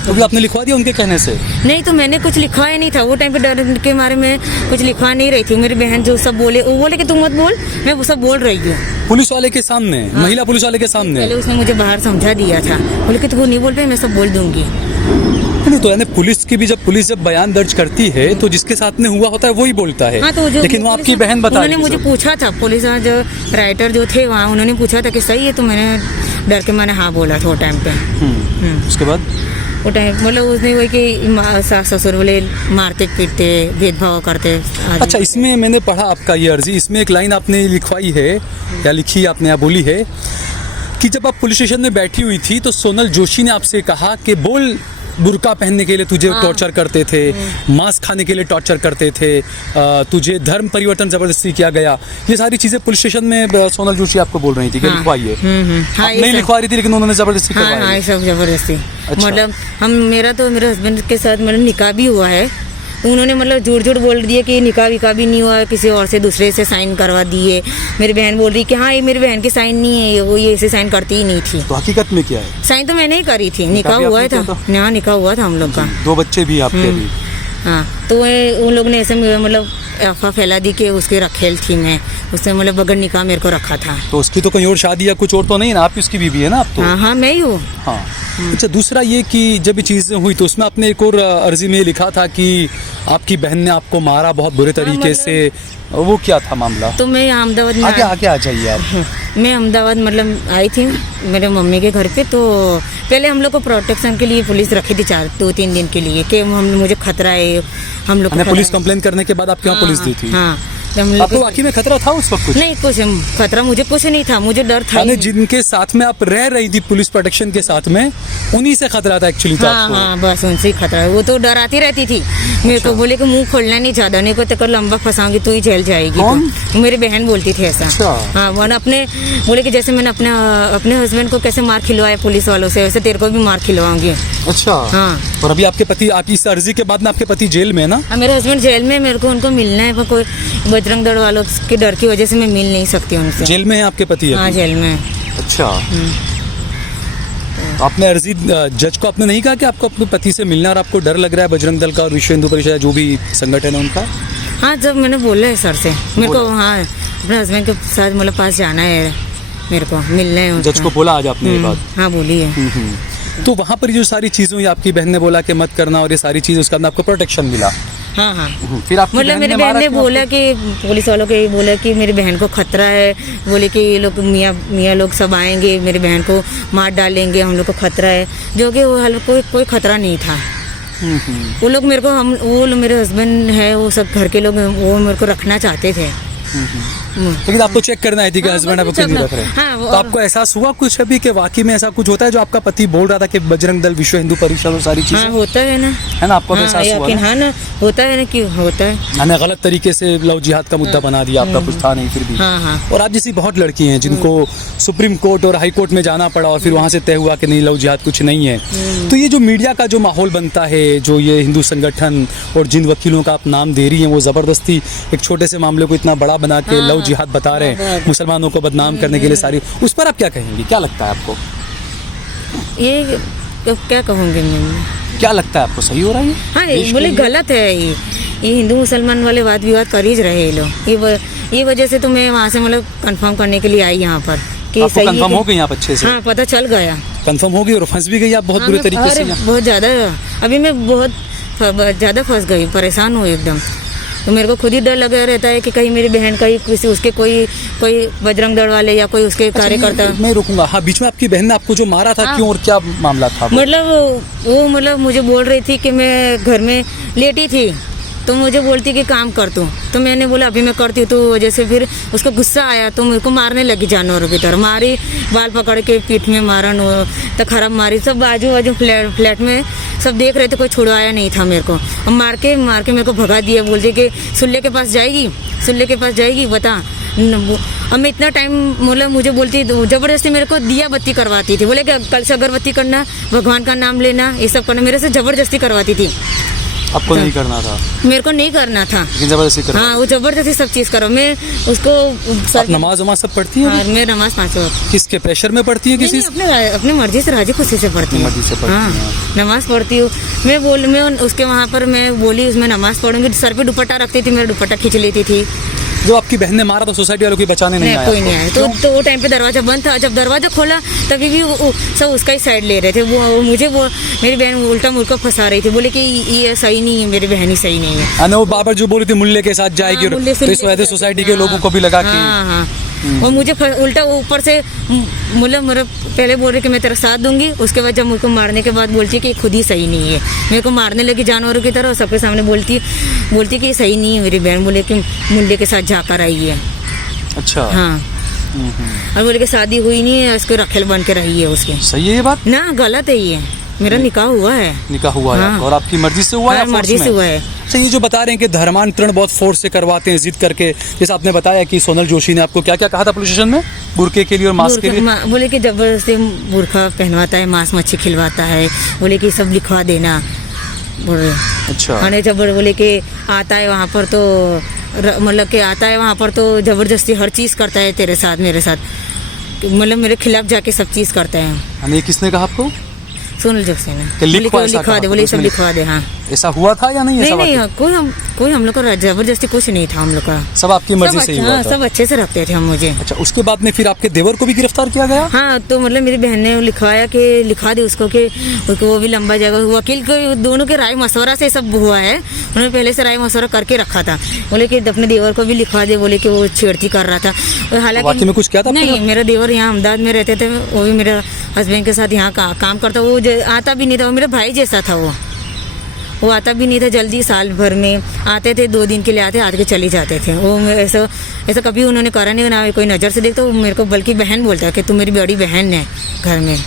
तो भी आपने लिखवा दिया उनके कहने से? नहीं, तो मैंने कुछ लिखवाया नहीं था वो टाइम पे, डर के मारे में कुछ लिखवा नहीं रही थी। मेरी बहन जो सब बोले, वो बोले कि तुम मत बोल, मैं वो सब बोल रही हूँ पुलिस वाले के सामने। हाँ। महिला पुलिस वाले के सामने पहले उसने मुझे बाहर समझा दिया था, बोले कि तू नहीं बोल पाए, मैं सब बोल दूंगी। नहीं, तो यानी पुलिस जब बयान दर्ज करती है तो जिसके साथ में हुआ होता है वही बोलता है। हाँ, तो लेकिन वो आपकी बहन बता रही थी। उन्होंने मुझे पूछा था, पुलिस जो राइटर जो थे वहाँ, उन्होंने पूछा था कि सही है, तो मैंने डर के मैंने हाँ बोला था वो टाइम पे। उसके बाद वो टाइम मतलब उसने वही कि सास ससुर बोले मारते पीटते, भेदभाव करते। अच्छा, इसमें मैंने पढ़ा आपका ये अर्जी, इसमें एक लाइन आपने लिखवाई है या लिखी आपने या बोली है कि जब आप पुलिस स्टेशन में बैठी हुई थी तो सोनल जोशी ने आपसे कहा कि बोल, बुर्का पहनने के लिए तुझे टॉर्चर करते थे, मांस खाने के लिए टॉर्चर करते थे, तुझे धर्म परिवर्तन जबरदस्ती किया गया। ये सारी चीजें पुलिस स्टेशन में सोनल जोशी आपको बोल रही थी कि लिखवाइए। हाँ, नहीं लिखवा रही थी, लेकिन उन्होंने जबरदस्ती करवाई। हाँ, सब जबरदस्ती। अच्छा। मतलब मेरे हस्बैंड के साथ मतलब निकाह भी हुआ है, तो उन्होंने मतलब झूठ बोल दिया कि निकाह विकाह भी नहीं हुआ, किसी और से दूसरे से साइन करवा दिए। मेरी बहन बोल रही कि हाँ, ये मेरी बहन की साइन नहीं है, वो ये ऐसे साइन करती ही नहीं थी। तो हकीकत में क्या है? साइन तो मैंने ही करी थी, निकाह हुआ था। हाँ, निकाह हुआ था हम लोग का। 2 बच्चे भी आपके भी? हाँ, तो उन लोग ने ऐसे मतलब अफवाह फैला दी कि उसके रखेल थी मैं, उसने मतलब बगैर निकाह मेरे को रखा था। तो उसकी तो कहीं और शादी या कुछ और तो नहीं ना? आप उसकी बीवी है ना? आप तो? हाँ, मैं ही हूँ। हाँ। अच्छा, दूसरा ये कि जब ये चीज़ें हुई तो उसमें आपने एक और अर्जी में लिखा था कि आपकी बहन ने आपको मारा बहुत बुरे तरीके से, वो क्या था मामला? तो मैं अहमदाबाद में आगे आ जाइए आप। मैं अहमदाबाद मतलब आई थी मेरे मम्मी के घर पे। तो पहले हम लोग को प्रोटेक्शन के लिए पुलिस रखी थी 2-3 दिन के लिए कि मुझे खतरा है, हम लोग पुलिस कंप्लेन करने के बाद आपके यहाँ पुलिस दी थी? हाँ, जब हम आपको लोग वाकई में खतरा था उस वक्त कुछ? नहीं, कुछ खतरा मुझे कुछ नहीं था, मुझे डर था ही यानी नहीं। जिनके साथ में आप रह रही थी पुलिस प्रोटेक्शन के साथ में, उन्हीं से खतरा था एक्चुअली तो हाँ आपको? हाँ, बस उनसे ही खतरा है। वो तो डराती रहती थी मेरे को, बोले कि मुंह खोलना नहीं ज्यादा, नहीं को तेरे को लंबा फंसाऊंगी तू ही जेल जाएगी। कौन? तो मेरी बहन बोलती थी ऐसा। अच्छा। हाँ, वो ना अपने बोले कि जैसे मैंने अपने हस्बैंड को कैसे मार खिलवाया पुलिस वालों से, वैसे तेरे को भी मार खिलवाऊंगी। अच्छा। हाँ। और अभी आपके पति, आपकी इस अर्जी के बाद में आपके पति जेल में है ना? हाँ, मेरे हस्बैंड जेल में, मेरे को उनको मिलना है, पर कोई बजरंग दल वालों के डर की वजह से मैं मिल नहीं सकती उनसे। जेल में है आपके पति हाँ, अभी? जेल में। अच्छा। आपने अर्जी जज को आपने नहीं कहा कि आपको अपने पति से मिलना और आपको डर लग रहा है बजरंग दल का और विश्व हिंदू परिषद जो भी संगठन है उनका? हाँ, जब मैंने बोला है सर से मेरे को, हाँ अपने हस्बैंड के साथ मतलब पास जाना है, मेरे को मिलना है उनसे। जज को बोला आज आपने ये बात? हाँ, बोली है। तो वहाँ पर जो सारी चीज़ें हुई, आपकी बहन ने बोला कि मत करना और ये सारी चीज़, उसके अंदर आपको प्रोटेक्शन मिला। हाँ हाँ, फिर आपकी मतलब मेरी बहन ने बोला कि पुलिस वालों को बोला कि मेरी बहन को खतरा है, बोले कि ये लोग मियाँ लोग सब आएंगे, मेरी बहन को मार डालेंगे, हम लोग को खतरा है, जो कि वो कोई खतरा नहीं था। वो लोग मेरे को, मेरे हस्बैंड है, वो सब घर के लोग, वो मेरे को रखना चाहते थे। लेकिन आपको चेक करना है थी कि हाँ, हस्बैंड आपको चेक क्यों नहीं रख करना। रहे? हाँ, तो आपको एहसास हुआ कुछ अभी कि वाकई में ऐसा कुछ होता है जो आपका पति बोल रहा था कि बजरंग दल, विश्व हिंदू परिषद और सारी चीजें? हाँ, होता है ना, है ना, आपको हाँ, एहसास हुआ यकीन, ना? हाँ ना, होता है ना कि होता है। हमें गलत तरीके से लव जिहाद का मुद्दा बना दिया, आपका कुछ था नहीं फिर भी। हाँ हाँ। और आप जैसी बहुत लड़की हैं जिनको सुप्रीम कोर्ट और हाई कोर्ट में जाना पड़ा और फिर वहाँ से तय हुआ कि नहीं लव जिहाद कुछ नहीं है। तो ये जो मीडिया का जो माहौल बनता है, जो ये हिंदू संगठन और जिन वकीलों का आप नाम दे रही हैं, वो ज़बरदस्ती एक छोटे से मामले को इतना बड़ा बना के लव जिहाद बता रहे हैं, मुसलमानों को बदनाम करने के लिए सारी, उस पर आप क्या कहेंगी? क्या लगता है आपको? ये क्या कहूँगी मैं, क्या लगता है आपको, सही हो रहा है ये? हाँ, देश के बोले लिए? गलत है ये हिंदू मुसलमान वाले वाद विवाद कर ही रहे ये लोग। ये वजह से तो मैं वहाँ से मतलब कंफर्म करने के लिए आई यहाँ पर कि आपको सही है कंफर्म कि- हो गई आप अच्छे से? हाँ, पता चल गया। कंफर्म हो गई और फंस भी गई आप बहुत हाँ, बुरे मैं- तरीके से अरे, यहाँ? बहुत ज़्यादा, अभी मैं बहुत ज़्यादा फंस गई, परेशान हूँ एकदम। तो मेरे को खुद ही डर लगा रहता है कि कहीं मेरी बहन का ही किसी उसके कोई बजरंग दल वाले या कोई उसके कार्यकर्ता, मैं रुकूंगा। हाँ, बीच में आपकी बहन ने आपको जो मारा था, हाँ। क्यों और क्या मामला था वो? मतलब मुझे बोल रही थी कि मैं घर में लेटी थी, तो मुझे बोलती कि काम कर तू, तो मैंने बोला अभी मैं करती हूँ, तो वजह से फिर उसको गुस्सा आया तो मेरे को मारने लगी जानवरों की तरह, मारी, बाल पकड़ के पीठ में मारन, तो खराब मारी। सब आजू बाजू फ्लैट में सब देख रहे थे, कोई छुड़वाया नहीं था मेरे को। और मार के मेरे को भगा दिया, बोलते कि सुल्ले के पास जाएगी बता। अब मैं इतना टाइम मतलब मुझे बोलती, ज़बरदस्ती मेरे को दिया बत्ती करवाती थी, बोले कि कल से अगरबत्ती करना, भगवान का नाम लेना, ये सब करना, मेरे से ज़बरदस्ती करवाती थी। आपको नहीं करना था, मेरे को नहीं करना था, लेकिन जबरदस्ती करवा? हाँ, वो जबरदस्ती सब चीज़ करो। मैं उसको आप नमाज वमाज सब पढ़ती हैं? हाँ, मैं नमाज 5 वक्त किसके प्रेशर में पढ़ती हैं? नहीं, किसी अपने मर्जी से राजी खुशी से पढ़ती हूँ। मर्जी से पढ़ती हाँ, हैं। नमाज पढ़ती हूँ। मैं उसके वहाँ पर मैं बोली उसमें नमाज पढ़ूंगी, सर पे दुपट्टा रखती थी, मेरा दुपट्टा खींच लेती थी। जो आपकी बहन ने मारा तो सोसाइटी वालों को बचाने नहीं आया? कोई नहीं आया। तो वो टाइम पे दरवाजा बंद था, जब दरवाजा खोला तभी भी सब उसका ही साइड ले रहे थे। वो मेरी बहन उल्टा मुल्का फंसा रही थी, बोले कि ये सही नहीं है, मेरी बहन ही सही नहीं है। वो बाबर जो बोली थी मुल्ले के साथ जाएगी, हाँ, मुल्ले तो इस वजह से सोसाइटी के लोगों को भी लगा कि हाँ हाँ, और मुझे उल्टा ऊपर से मतलब मेरे पहले बोल रही कि मैं तेरा साथ दूंगी, उसके बाद जब मुझको मारने के बाद बोलती है कि खुद ही सही नहीं है, मेरे को मारने लगी जानवरों की तरह, और सबके सामने बोलती कि ये सही नहीं है मेरी बहन, बोले कि मुल्ले के साथ जाकर आई है। अच्छा। हाँ, और बोले कि शादी हुई नहीं है, उसको रखेल बन के रही है उसकी। सही है ये बात? ना, गलत है ये, मेरा निकाह हुआ है। निकाह हुआ है? हाँ। और आपकी मर्जी से हुआ है? हाँ, या फोर्स मर्जी में? से हुआ है। अच्छा, ये जो बता रहे हैं कि धर्मांतरण बहुत फोर्स से करवाते हैं, जिद करके, जैसे आपने बताया कि सोनल जोशी ने आपको क्या क्या कहा था पुलिस स्टेशन में, बुरके के लिए और मास्क के लिए? बोले कि जबरदस्ती बुरखा पहनवाता है, मांस मच्छी खिलवाता है, बोले कि सब लिखवा देना, बोले। अच्छा। और जब बोले कि आता है वहाँ पर तो मतलब कि आता है वहाँ पर तो जबरदस्ती हर चीज़ करता है तेरे साथ, मेरे साथ, मतलब मेरे खिलाफ जाके सब चीज़ करता है। ये किसने कहा आपको? सोनल जोशी ने कि लिखवा दे, बोले सब लिखवा दे। हाँ, ऐसा हुआ था या नहीं? नहीं, कोई हम लोग का जबरदस्ती कुछ नहीं था हम लोग का, सब आपकी मर्जी से ही हुआ हाँ, था? सब अच्छे से रखते थे हम मुझे। अच्छा, उसके बाद में फिर आपके देवर को भी गिरफ्तार किया गया? हाँ, तो मतलब मेरी बहन ने लिखवाया कि लिखा दे उसको कि वो भी लंबा जाएगा। वकील को दोनों के राय मशवरा से सब हुआ है, उन्होंने पहले से राय मशवरा करके रखा था, बोले कि अपने देवर को भी लिखवा दे, बोले कि वो छेड़ती कर रहा था। और वाकई में कुछ क्या था? नहीं, मेरा देवर यहाँ अहमदाबाद में रहते थे, वो भी मेरे हस्बैंड के साथ यहाँ काम करता, वो आता भी नहीं था, वो मेरे भाई जैसा था। वो आता भी नहीं था जल्दी, साल भर में आते थे, 2 दिन के लिए आते के चले जाते थे। वो ऐसा ऐसा कभी उन्होंने करा नहीं, ना कोई नज़र से देखता। वो मेरे को बल्कि बहन बोलता है कि तू मेरी बड़ी बहन है घर में।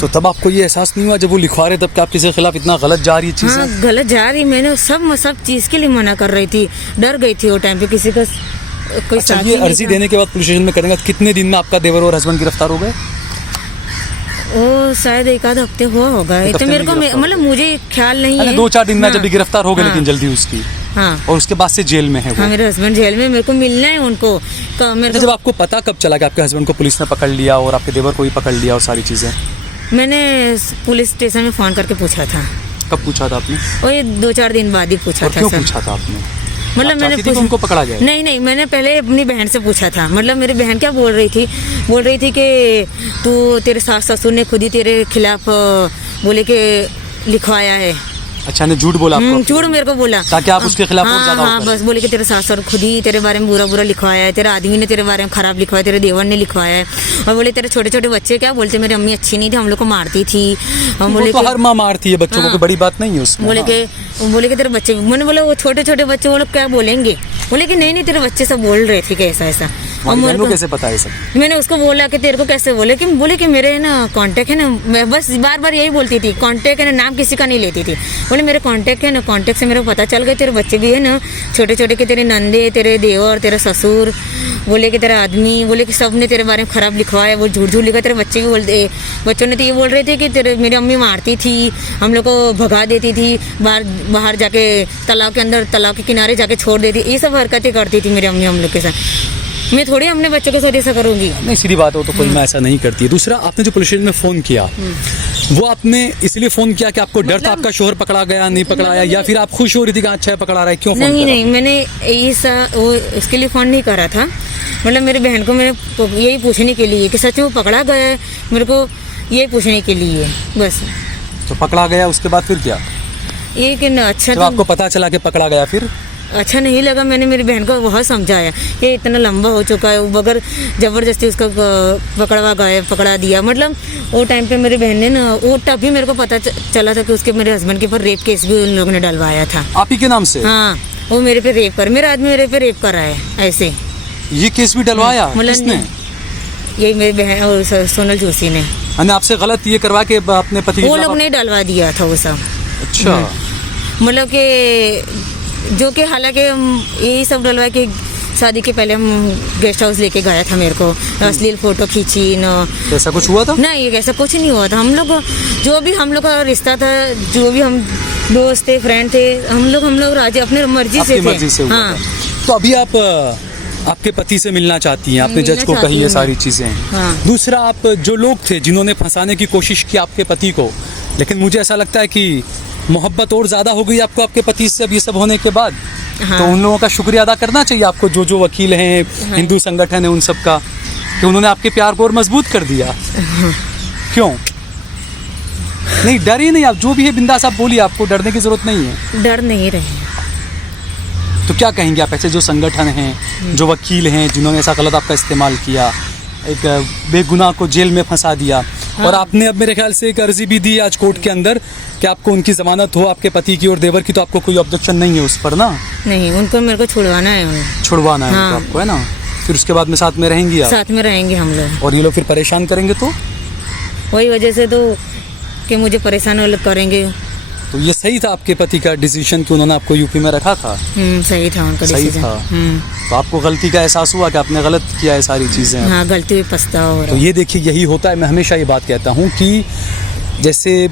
तो तब आपको ये एहसास नहीं हुआ जब वो लिखवा रहे तब कि आपके खिलाफ इतना गलत जा रही चीज़? हाँ, गलत जा रही। मैंने सब चीज़ के लिए मना कर रही थी, डर गई थी वो टाइम पे, किसी का कोई अच्छा, साथ ये ही नहीं अर्जी था। देने के बाद पुलिस स्टेशन में करेंगे कितने दिन में आपका देवर और हस्बैंड गिरफ्तार हो गए? वो शायद 1 आध हफ्ते हुआ होगा, एक तो हफ्ते मेरे में को गिरफ्तार मतलब मुझे ख्याल नहीं है। 2-4 दिन में हाँ, जब भी गिरफ्तार हो गए, हाँ, लेकिन जल्दी उसकी। हाँ, और उसके बाद से जेल में है वो। हाँ, मेरे हस्बैंड जेल में, मेरे को मिलना है उनको। तो मेरे जब को आपको पता कब चला कि आपके हस्बैंड को पुलिस ने पकड़ लिया और आपके देवर को भी पकड़ लिया और सारी चीज़ें? मैंने पुलिस स्टेशन में फ़ोन करके पूछा था। कब पूछा था आपने? और ये 2-4 दिन बाद ही पूछा और था क्यों सर। पूछा था आपने? मतलब आप मैंने चाहती थी कि उनको पकड़ा जाए? नहीं, मैंने पहले अपनी बहन से पूछा था। मतलब मेरी बहन क्या बोल रही थी कि तू, तेरे सास ससुर ने खुद ही तेरे खिलाफ बोले कि लिखवाया है। अच्छा, ने झूठ बोला आपको? झूठ मेरे को बोला, ताकि आप उसके खिलाफ और हाँ, ज्यादा हाँ, वो करें। बस बोले कि तेरे सास ससुर खुद ही तेरे बारे में बुरा लिखवाया है, तेरे आदमी ने तेरे बारे में खराब लिखवाया, तेरे देवर ने लिखवाया है। और बोले तेरे छोटे छोटे बच्चे क्या बोलते, मेरी अम्मी अच्छी नहीं थी, हम लोग को मारती थी। हम वो बोले तो कि हर माँ मारती है बच्चों को, हाँ। कोई बड़ी बात नहीं है उसमें। बोले हाँ। कि तेरे बच्चे, मैंने बोला वो छोटे छोटे बच्चे वो लोग क्या बोलेंगे। बोले कि नहीं तेरे बच्चे सब बोल रहे थे कि ऐसा ऐसा। और हमारी मेरे बहनों को, कैसे पता है सब? मैंने उसको बोला कि तेरे को कैसे बोले कि मेरे ना कांटेक्ट है ना, मैं बस बार यही बोलती थी कांटेक्ट है ना, नाम किसी का नहीं लेती थी। बोले मेरे कांटेक्ट है ना, कांटेक्ट से मेरे को पता चल गया तेरे बच्चे भी है ना छोटे छोटे, के तेरे नंदे, तेरे देवर, तेरे ससुर, बोले कि तेरा आदमी, बोले कि सब ने तेरे बारे में खराब लिखवाया, वो झूठ लिखा। तेरे बच्चे भी बोलते, बच्चों ने तो ये बोल रहे थे कि तेरे मेरी अम्मी मारती थी, हम लोग को भगा देती थी, बाहर जाके तालाब के अंदर, तालाब के किनारे जाके छोड़ देती। ये सब हरकतें करती थी मेरी अम्मी हम लोग के साथ। मैं थोड़ी अपने बच्चों के साथ ऐसा करूंगी? नहीं, सीधी बात हो तो कोई मैं ऐसा नहीं करती है। दूसरा, आपने जो पुलिस स्टेशन में फ़ोन किया, वो आपने इसलिए फ़ोन किया कि आपको डर था आपका शोहर पकड़ा गया, नहीं पकड़ाया, या फिर आप खुश हो रही थी कि अच्छा है पकड़ा रहा है? क्यों फ़ोन करा? नहीं, मैंने वो उसके लिए फ़ोन नहीं करा था। मतलब मेरी बहन को मैंने यही पूछने के लिए कि सच में वो पकड़ा गया है, मेरे को यही पूछने के लिए बस। तो पकड़ा गया, उसके बाद फिर क्या? ये कि अच्छा जब तो आपको पता चला कि पकड़ा गया फिर? अच्छा नहीं लगा। मैंने मेरी बहन को बहुत समझाया कि इतना लंबा हो चुका है, वो बगैर ज़बरदस्ती उसका पकड़ा दिया। मतलब वो टाइम पे मेरी बहन ने ना, वो तभी मेरे को पता चला था कि उसके मेरे हस्बैंड के ऊपर रेप केस भी उन लोगों ने डलवाया था। आप ही के नाम से? हाँ, वो मेरे पे रेप कर, मेरा आदमी मेरे पे रेप कर रहा है ऐसे। ये केस भी डलवाया? किसने? यही मेरी बहन और सोनल जोशी ने। मैंने आपसे गलत ये करवा के अपने पति के वो खिलाफ लोग ने डलवा दिया था वो सब। अच्छा। मतलब कि जो कि हालांकि यही सब डलवा के शादी के पहले हम गेस्ट हाउस लेके गया था, मेरे को अश्लील फोटो खींची न। ऐसा कुछ हुआ था? नहीं, ऐसा कुछ नहीं हुआ था। हम लोग जो भी हम लोग का रिश्ता था, जो भी हम दोस्त थे, फ्रेंड थे, हम लोग राजी अपने मर्जी से आपकी थे। मर्जी से हुआ हाँ। था। तो अभी आप आपके पति से मिलना चाहती हैं, आपने मिलना जज को चाहती कही ये हूँ सारी मैं। चीज़ें। हाँ। दूसरा, आप जो लोग थे जिन्होंने फंसाने की कोशिश की आपके पति को, लेकिन मुझे ऐसा लगता है कि मोहब्बत और ज़्यादा हो गई आपको आपके पति से अब ये सब होने के बाद। हाँ। तो उन लोगों का शुक्रिया अदा करना चाहिए आपको, जो वकील हैं, हाँ। हिंदू संगठन है, उन सब का, कि उन्होंने आपके प्यार को और मजबूत कर दिया। क्यों? नहीं, डर ही नहीं, आप जो भी है बिंदास आप बोलिए, आपको डरने की जरूरत नहीं है। डर नहीं रहे। तो क्या कहेंगे आप ऐसे जो संगठन हैं, जो वकील हैं, जिन्होंने ऐसा गलत आपका इस्तेमाल किया, एक बेगुनाह को जेल में फंसा दिया? हाँ। और आपने अब मेरे ख्याल से एक अर्जी भी दी आज कोर्ट के अंदर कि आपको उनकी जमानत हो, आपके पति की और देवर की, तो आपको कोई ऑब्जेक्शन नहीं है उस पर ना? नहीं, उनको मेरे को छुड़वाना है, उन्हें छुड़वाना है हाँ। उनको आपको, है ना? फिर उसके बाद में साथ में रहेंगी आप? साथ में रहेंगे हम लोग। और ये लोग फिर परेशान करेंगे तो? वही वजह से तो कि मुझे परेशान वो लोग करेंगे। तो ये सही था आपके पति का डिसीजन कि उन्होंने आपको यूपी में रखा था? सही था उनका सही डिसीजन। था। तो आपको गलती का एहसास हुआ कि आपने गलत किया है सारी चीज़ें? हाँ, गलती हुई, पछतावा हो तो रहा है। ये देखिए, यही होता है। मैं हमेशा ये बात कहता हूँ कि जैसे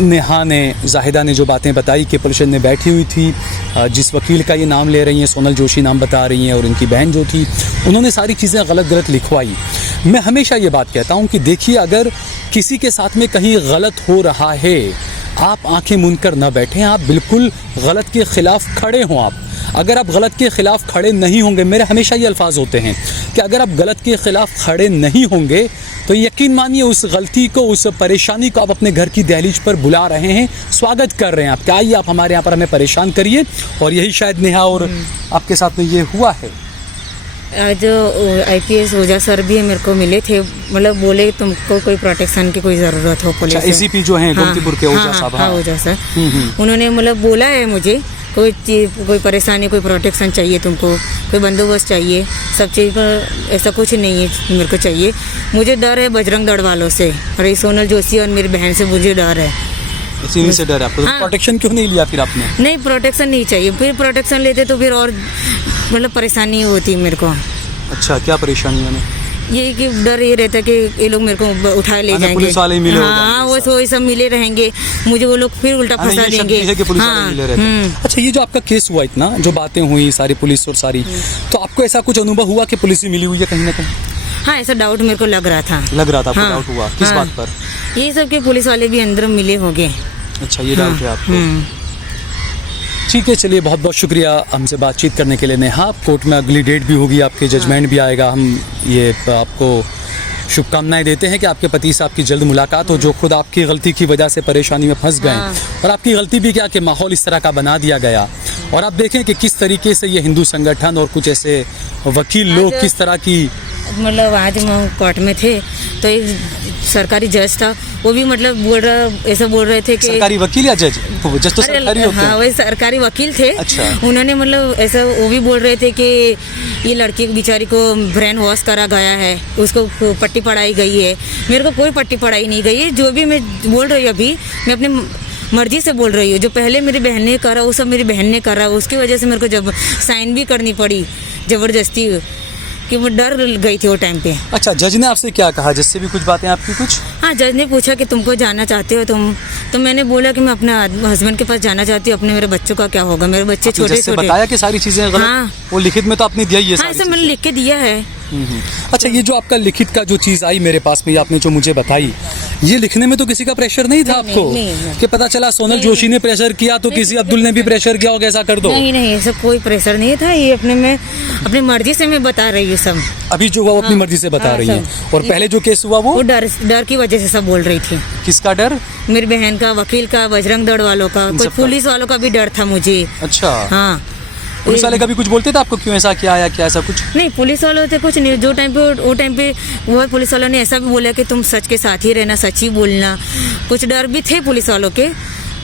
नेहा ने, जाहिदा ने जो बातें बताई कि पुलिस ने बैठी हुई थी, जिस वकील का ये नाम ले रही हैं, सोनल जोशी नाम बता रही हैं, और इनकी बहन जो थी, उन्होंने सारी चीज़ें गलत लिखवाई। मैं हमेशा ये बात कहता हूँ कि देखिए, अगर किसी के साथ में कहीं गलत हो रहा है, आप आंखें मूंद कर न बैठें, आप बिल्कुल गलत के ख़िलाफ़ खड़े हों। आप अगर आप गलत के ख़िलाफ़ खड़े नहीं होंगे, मेरे हमेशा ये अल्फाज होते हैं कि अगर आप गलत के ख़िलाफ़ खड़े नहीं होंगे तो यकीन मानिए उस गलती को, उस परेशानी को आप अपने घर की दहलीज पर बुला रहे हैं, स्वागत कर रहे हैं आप, क्या आइए आप हमारे यहाँ पर हमें परेशान करिए। और यही शायद नेहा और आपके साथ में ये हुआ है। जो IPS ओझा सर भी मेरे को मिले थे, मतलब बोले तुमको कोई प्रोटेक्शन की कोई ज़रूरत हो पुलिस से। ACP जो हैं गोमतीपुर के ओझा साहब। हाँ ओझा सर, उन्होंने मतलब बोला है मुझे कोई चीज़, कोई परेशानी, कोई प्रोटेक्शन चाहिए तुमको, कोई बंदोबस्त चाहिए, सब चीज़ पर ऐसा कुछ नहीं है मेरे को चाहिए। मुझे डर है बजरंग दल वालों से और ये सोनल जोशी और मेरी बहन से मुझे डर है। इसी से डर है आपको? हाँ। प्रोटेक्शन क्यों नहीं लिया फिर आपने? नहीं प्रोटेक्शन नहीं चाहिए, फिर प्रोटेक्शन लेते तो फिर और मतलब परेशानी होती मेरे को। अच्छा, क्या परेशानी है? ये कि डर ये रहता है कि ये लोग मेरे को उठा ले जाएंगे, पुलिस वाले ही मिले हो हाँ जाएंगे, वो सब मिले रहेंगे, मुझे वो लोग फिर उल्टा फंसा ये शक देंगे। है कि पुलिस वाले मिले रहते हैं। अच्छा, ये जो आपका केस हुआ, इतना जो बातें हुई सारी पुलिस और सारी, तो आपको ऐसा कुछ अनुभव हुआ कि पुलिस ही मिली हुई है कहीं ना कहीं? हाँ ऐसा डाउट मेरे को लग रहा था। लग रहा था आपको? हाँ, डाउट हुआ किस हाँ, बात पर? ये सब के पुलिस वाले भी अंदर मिले होंगे। अच्छा, ये डाउट है आपको? ठीक है, चलिए, बहुत बहुत शुक्रिया हमसे बातचीत करने के लिए नेहा। कोर्ट में अगली डेट भी होगी, आपके जजमेंट भी आएगा। हम ये आपको शुभकामनाएं देते हैं कि आपके पति से आपकी जल्द मुलाकात हो, जो खुद आपकी गलती की वजह से परेशानी में फंस गए। और आपकी गलती भी क्या कि माहौल इस तरह का बना दिया गया। और आप देखें कि किस तरीके से ये हिंदू संगठन और कुछ ऐसे वकील लोग किस तरह की, मतलब आज हम कोर्ट में थे तो एक सरकारी जज था, वो भी मतलब ऐसा बोल रहे थे कि सरकारी वकील या जज? जज तो सरकारी होते हैं। हाँ वही सरकारी वकील थे। अच्छा। उन्होंने मतलब ऐसा वो भी बोल रहे थे कि ये लड़की बेचारी को ब्रेन वॉश करा गया है, उसको पट्टी पढ़ाई गई है। मेरे को कोई पट्टी पढ़ाई नहीं गई है। जो भी मैं बोल रही हूँ अभी, मैं अपने मर्जी से बोल रही हूँ। जो पहले मेरी बहन ने करा वो सब मेरी बहन ने करा, उसकी वजह से मेरे को जब साइन भी करनी पड़ी ज़बरदस्ती, कि वो डर गई थी वो टाइम पे। अच्छा, जज ने आपसे क्या कहा? जज से भी कुछ बातें आपकी कुछ? हाँ, जज ने पूछा कि तुमको जाना चाहते हो तुम, तो मैंने बोला कि मैं अपने हस्बैंड के पास जाना चाहती हूँ, अपने मेरे बच्चों का क्या होगा, मेरे बच्चे छोटे छोटे। बताया कि सारी चीजें गलत? हाँ। वो लिखित में तो आपने दिया ही है? हाँ ऐसा मैंने लिख के दिया है। अच्छा, ये जो आपका लिखित का जो चीज आई मेरे पास में, आपने जो मुझे बताई, ये लिखने में तो किसी का प्रेशर नहीं था आपको? नहीं। कि पता चला सोनल जोशी ने प्रेशर किया तो किसी अब्दुल ने भी प्रेशर किया होगा ऐसा कर दो? नहीं ऐसा कोई प्रेशर नहीं था। ये अपनी मर्जी से मैं बता रही हूँ सब। अभी जो हुआ वो अपनी मर्जी से बता रही है। और पहले जो केस हुआ वो डर की वजह से सब बोल रही थी। किसका डर? मेरी बहन का, वकील का, बजरंग दल वालों का, कोई पुलिस वालों का भी डर था मुझे। अच्छा। हाँ, पुलिस वाले कभी कुछ बोलते थे आपको, क्यों ऐसा किया या क्या ऐसा कुछ? नहीं, पुलिस वालों थे कुछ नहीं। जो टाइम पे वो पुलिस वालों ने ऐसा भी बोला कि तुम सच के साथ ही रहना, सच ही बोलना। कुछ डर भी थे पुलिस वालों के।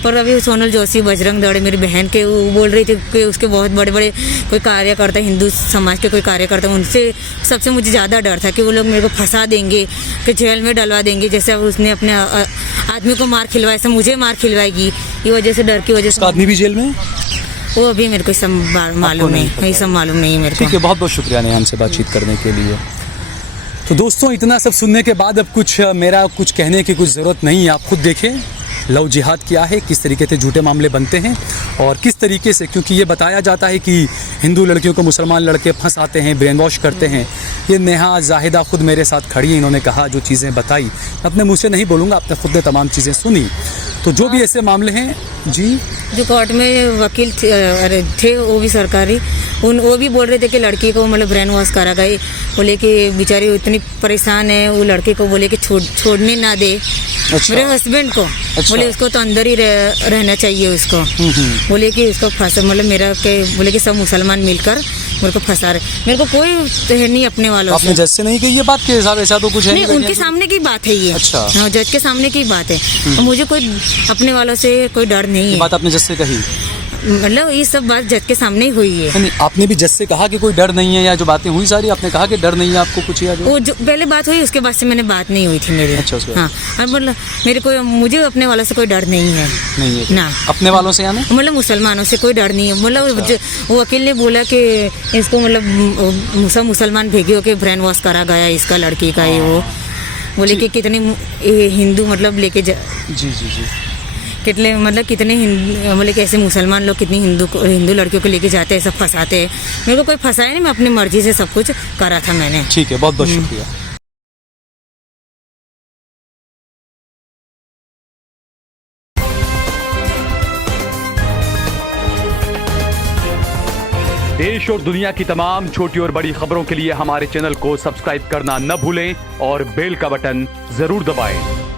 पर अभी सोनल जोशी, बजरंग दल, मेरी बहन के, वो बोल रही थी कि उसके बहुत बड़े बड़े कोई कार्यकर्ता, हिंदू समाज के कोई कार्यकर्ता, उनसे सबसे मुझे ज़्यादा डर था कि वो लोग मेरे को फंसा देंगे, कि जेल में डलवा देंगे। जैसे उसने अपने आदमी को मार खिलवाया, ऐसे मुझे मार खिलवाएगी। ये वजह से, डर की वजह से। आदमी भी जेल में? वो अभी मेरे को सब मालूम नहीं, ये सब मालूम नहीं है मेरे को। ठीक है, बहुत बहुत शुक्रिया नेहा हमसे बातचीत करने के लिए। तो दोस्तों, इतना सब सुनने के बाद अब मेरा कुछ कहने की कुछ ज़रूरत नहीं है। आप खुद देखें लव जिहाद क्या है, किस तरीके से झूठे मामले बनते हैं और किस तरीके से, क्योंकि ये बताया जाता है कि हिंदू लड़कियों को मुसलमान लड़के फंसाते हैं, ब्रेन वॉश करते हैं। ये नेहा जाहिदा खुद मेरे साथ खड़ी है, इन्होंने कहा जो चीज़ें बताई, अपने मुँह से नहीं बोलूँगा, आपने खुद ने तमाम चीज़ें सुनी। तो जो भी ऐसे मामले हैं जी, जो कोर्ट में वकील थे वो भी सरकारी, वो भी बोल रहे थे कि लड़की को मतलब ब्रेन वॉश करा गई। बोले कि बेचारी इतनी परेशान है, वो लड़के को बोले कि छोड़ने ना दे। अच्छा। मेरे हस्बैंड को। अच्छा। बोले उसको तो अंदर ही रहना चाहिए उसको। बोले कि उसको फंसा, मतलब मेरा के बोले कि सब मुसलमान मिलकर मेरे को फंसा रहे। मेरे को कोई नहीं अपने वालों आपने जज से नहीं कही ये बात के साहब ऐसा तो कुछ है नहीं? उनके सामने की बात है ये। अच्छा। हाँ, जज के सामने की बात है। मुझे कोई अपने वालों से कोई डर नहीं है। बात आपने जज से कही? मतलब ये सब बात जज के सामने ही हुई है। नहीं, आपने भी जज से कहा कि कोई डर नहीं है, या जो बातें हुई सारी आपने कहा कि डर नहीं है आपको कुछ, या वो जो पहले बात हुई उसके बाद से मैंने बात नहीं हुई थी मेरी। अच्छा, हाँ, और मतलब मुझे अपने वालों से कोई डर नहीं है। नहीं है ना। अपने वालों से यानी मतलब मुसलमानों से कोई डर नहीं है। मतलब वो वकील ने बोला कि इसको मतलब सब मुसलमान भेगे हो के ब्रेन वॉश करा गया इसका, लड़की का। ये वो बोले कि कितने हिंदू मतलब लेके जी कितने मतलब कितने मतलब कैसे मुसलमान लोग कितनी हिंदू लड़कियों को लेके जाते हैं, सब फंसाते हैं। मेरे को कोई फंसाया नहीं, मैं अपनी मर्जी से सब कुछ करा था मैंने। ठीक है, बहुत बहुत शुक्रिया। देश और दुनिया की तमाम छोटी और बड़ी खबरों के लिए हमारे चैनल को सब्सक्राइब करना न भूलें और बेल का बटन जरूर दबाएं।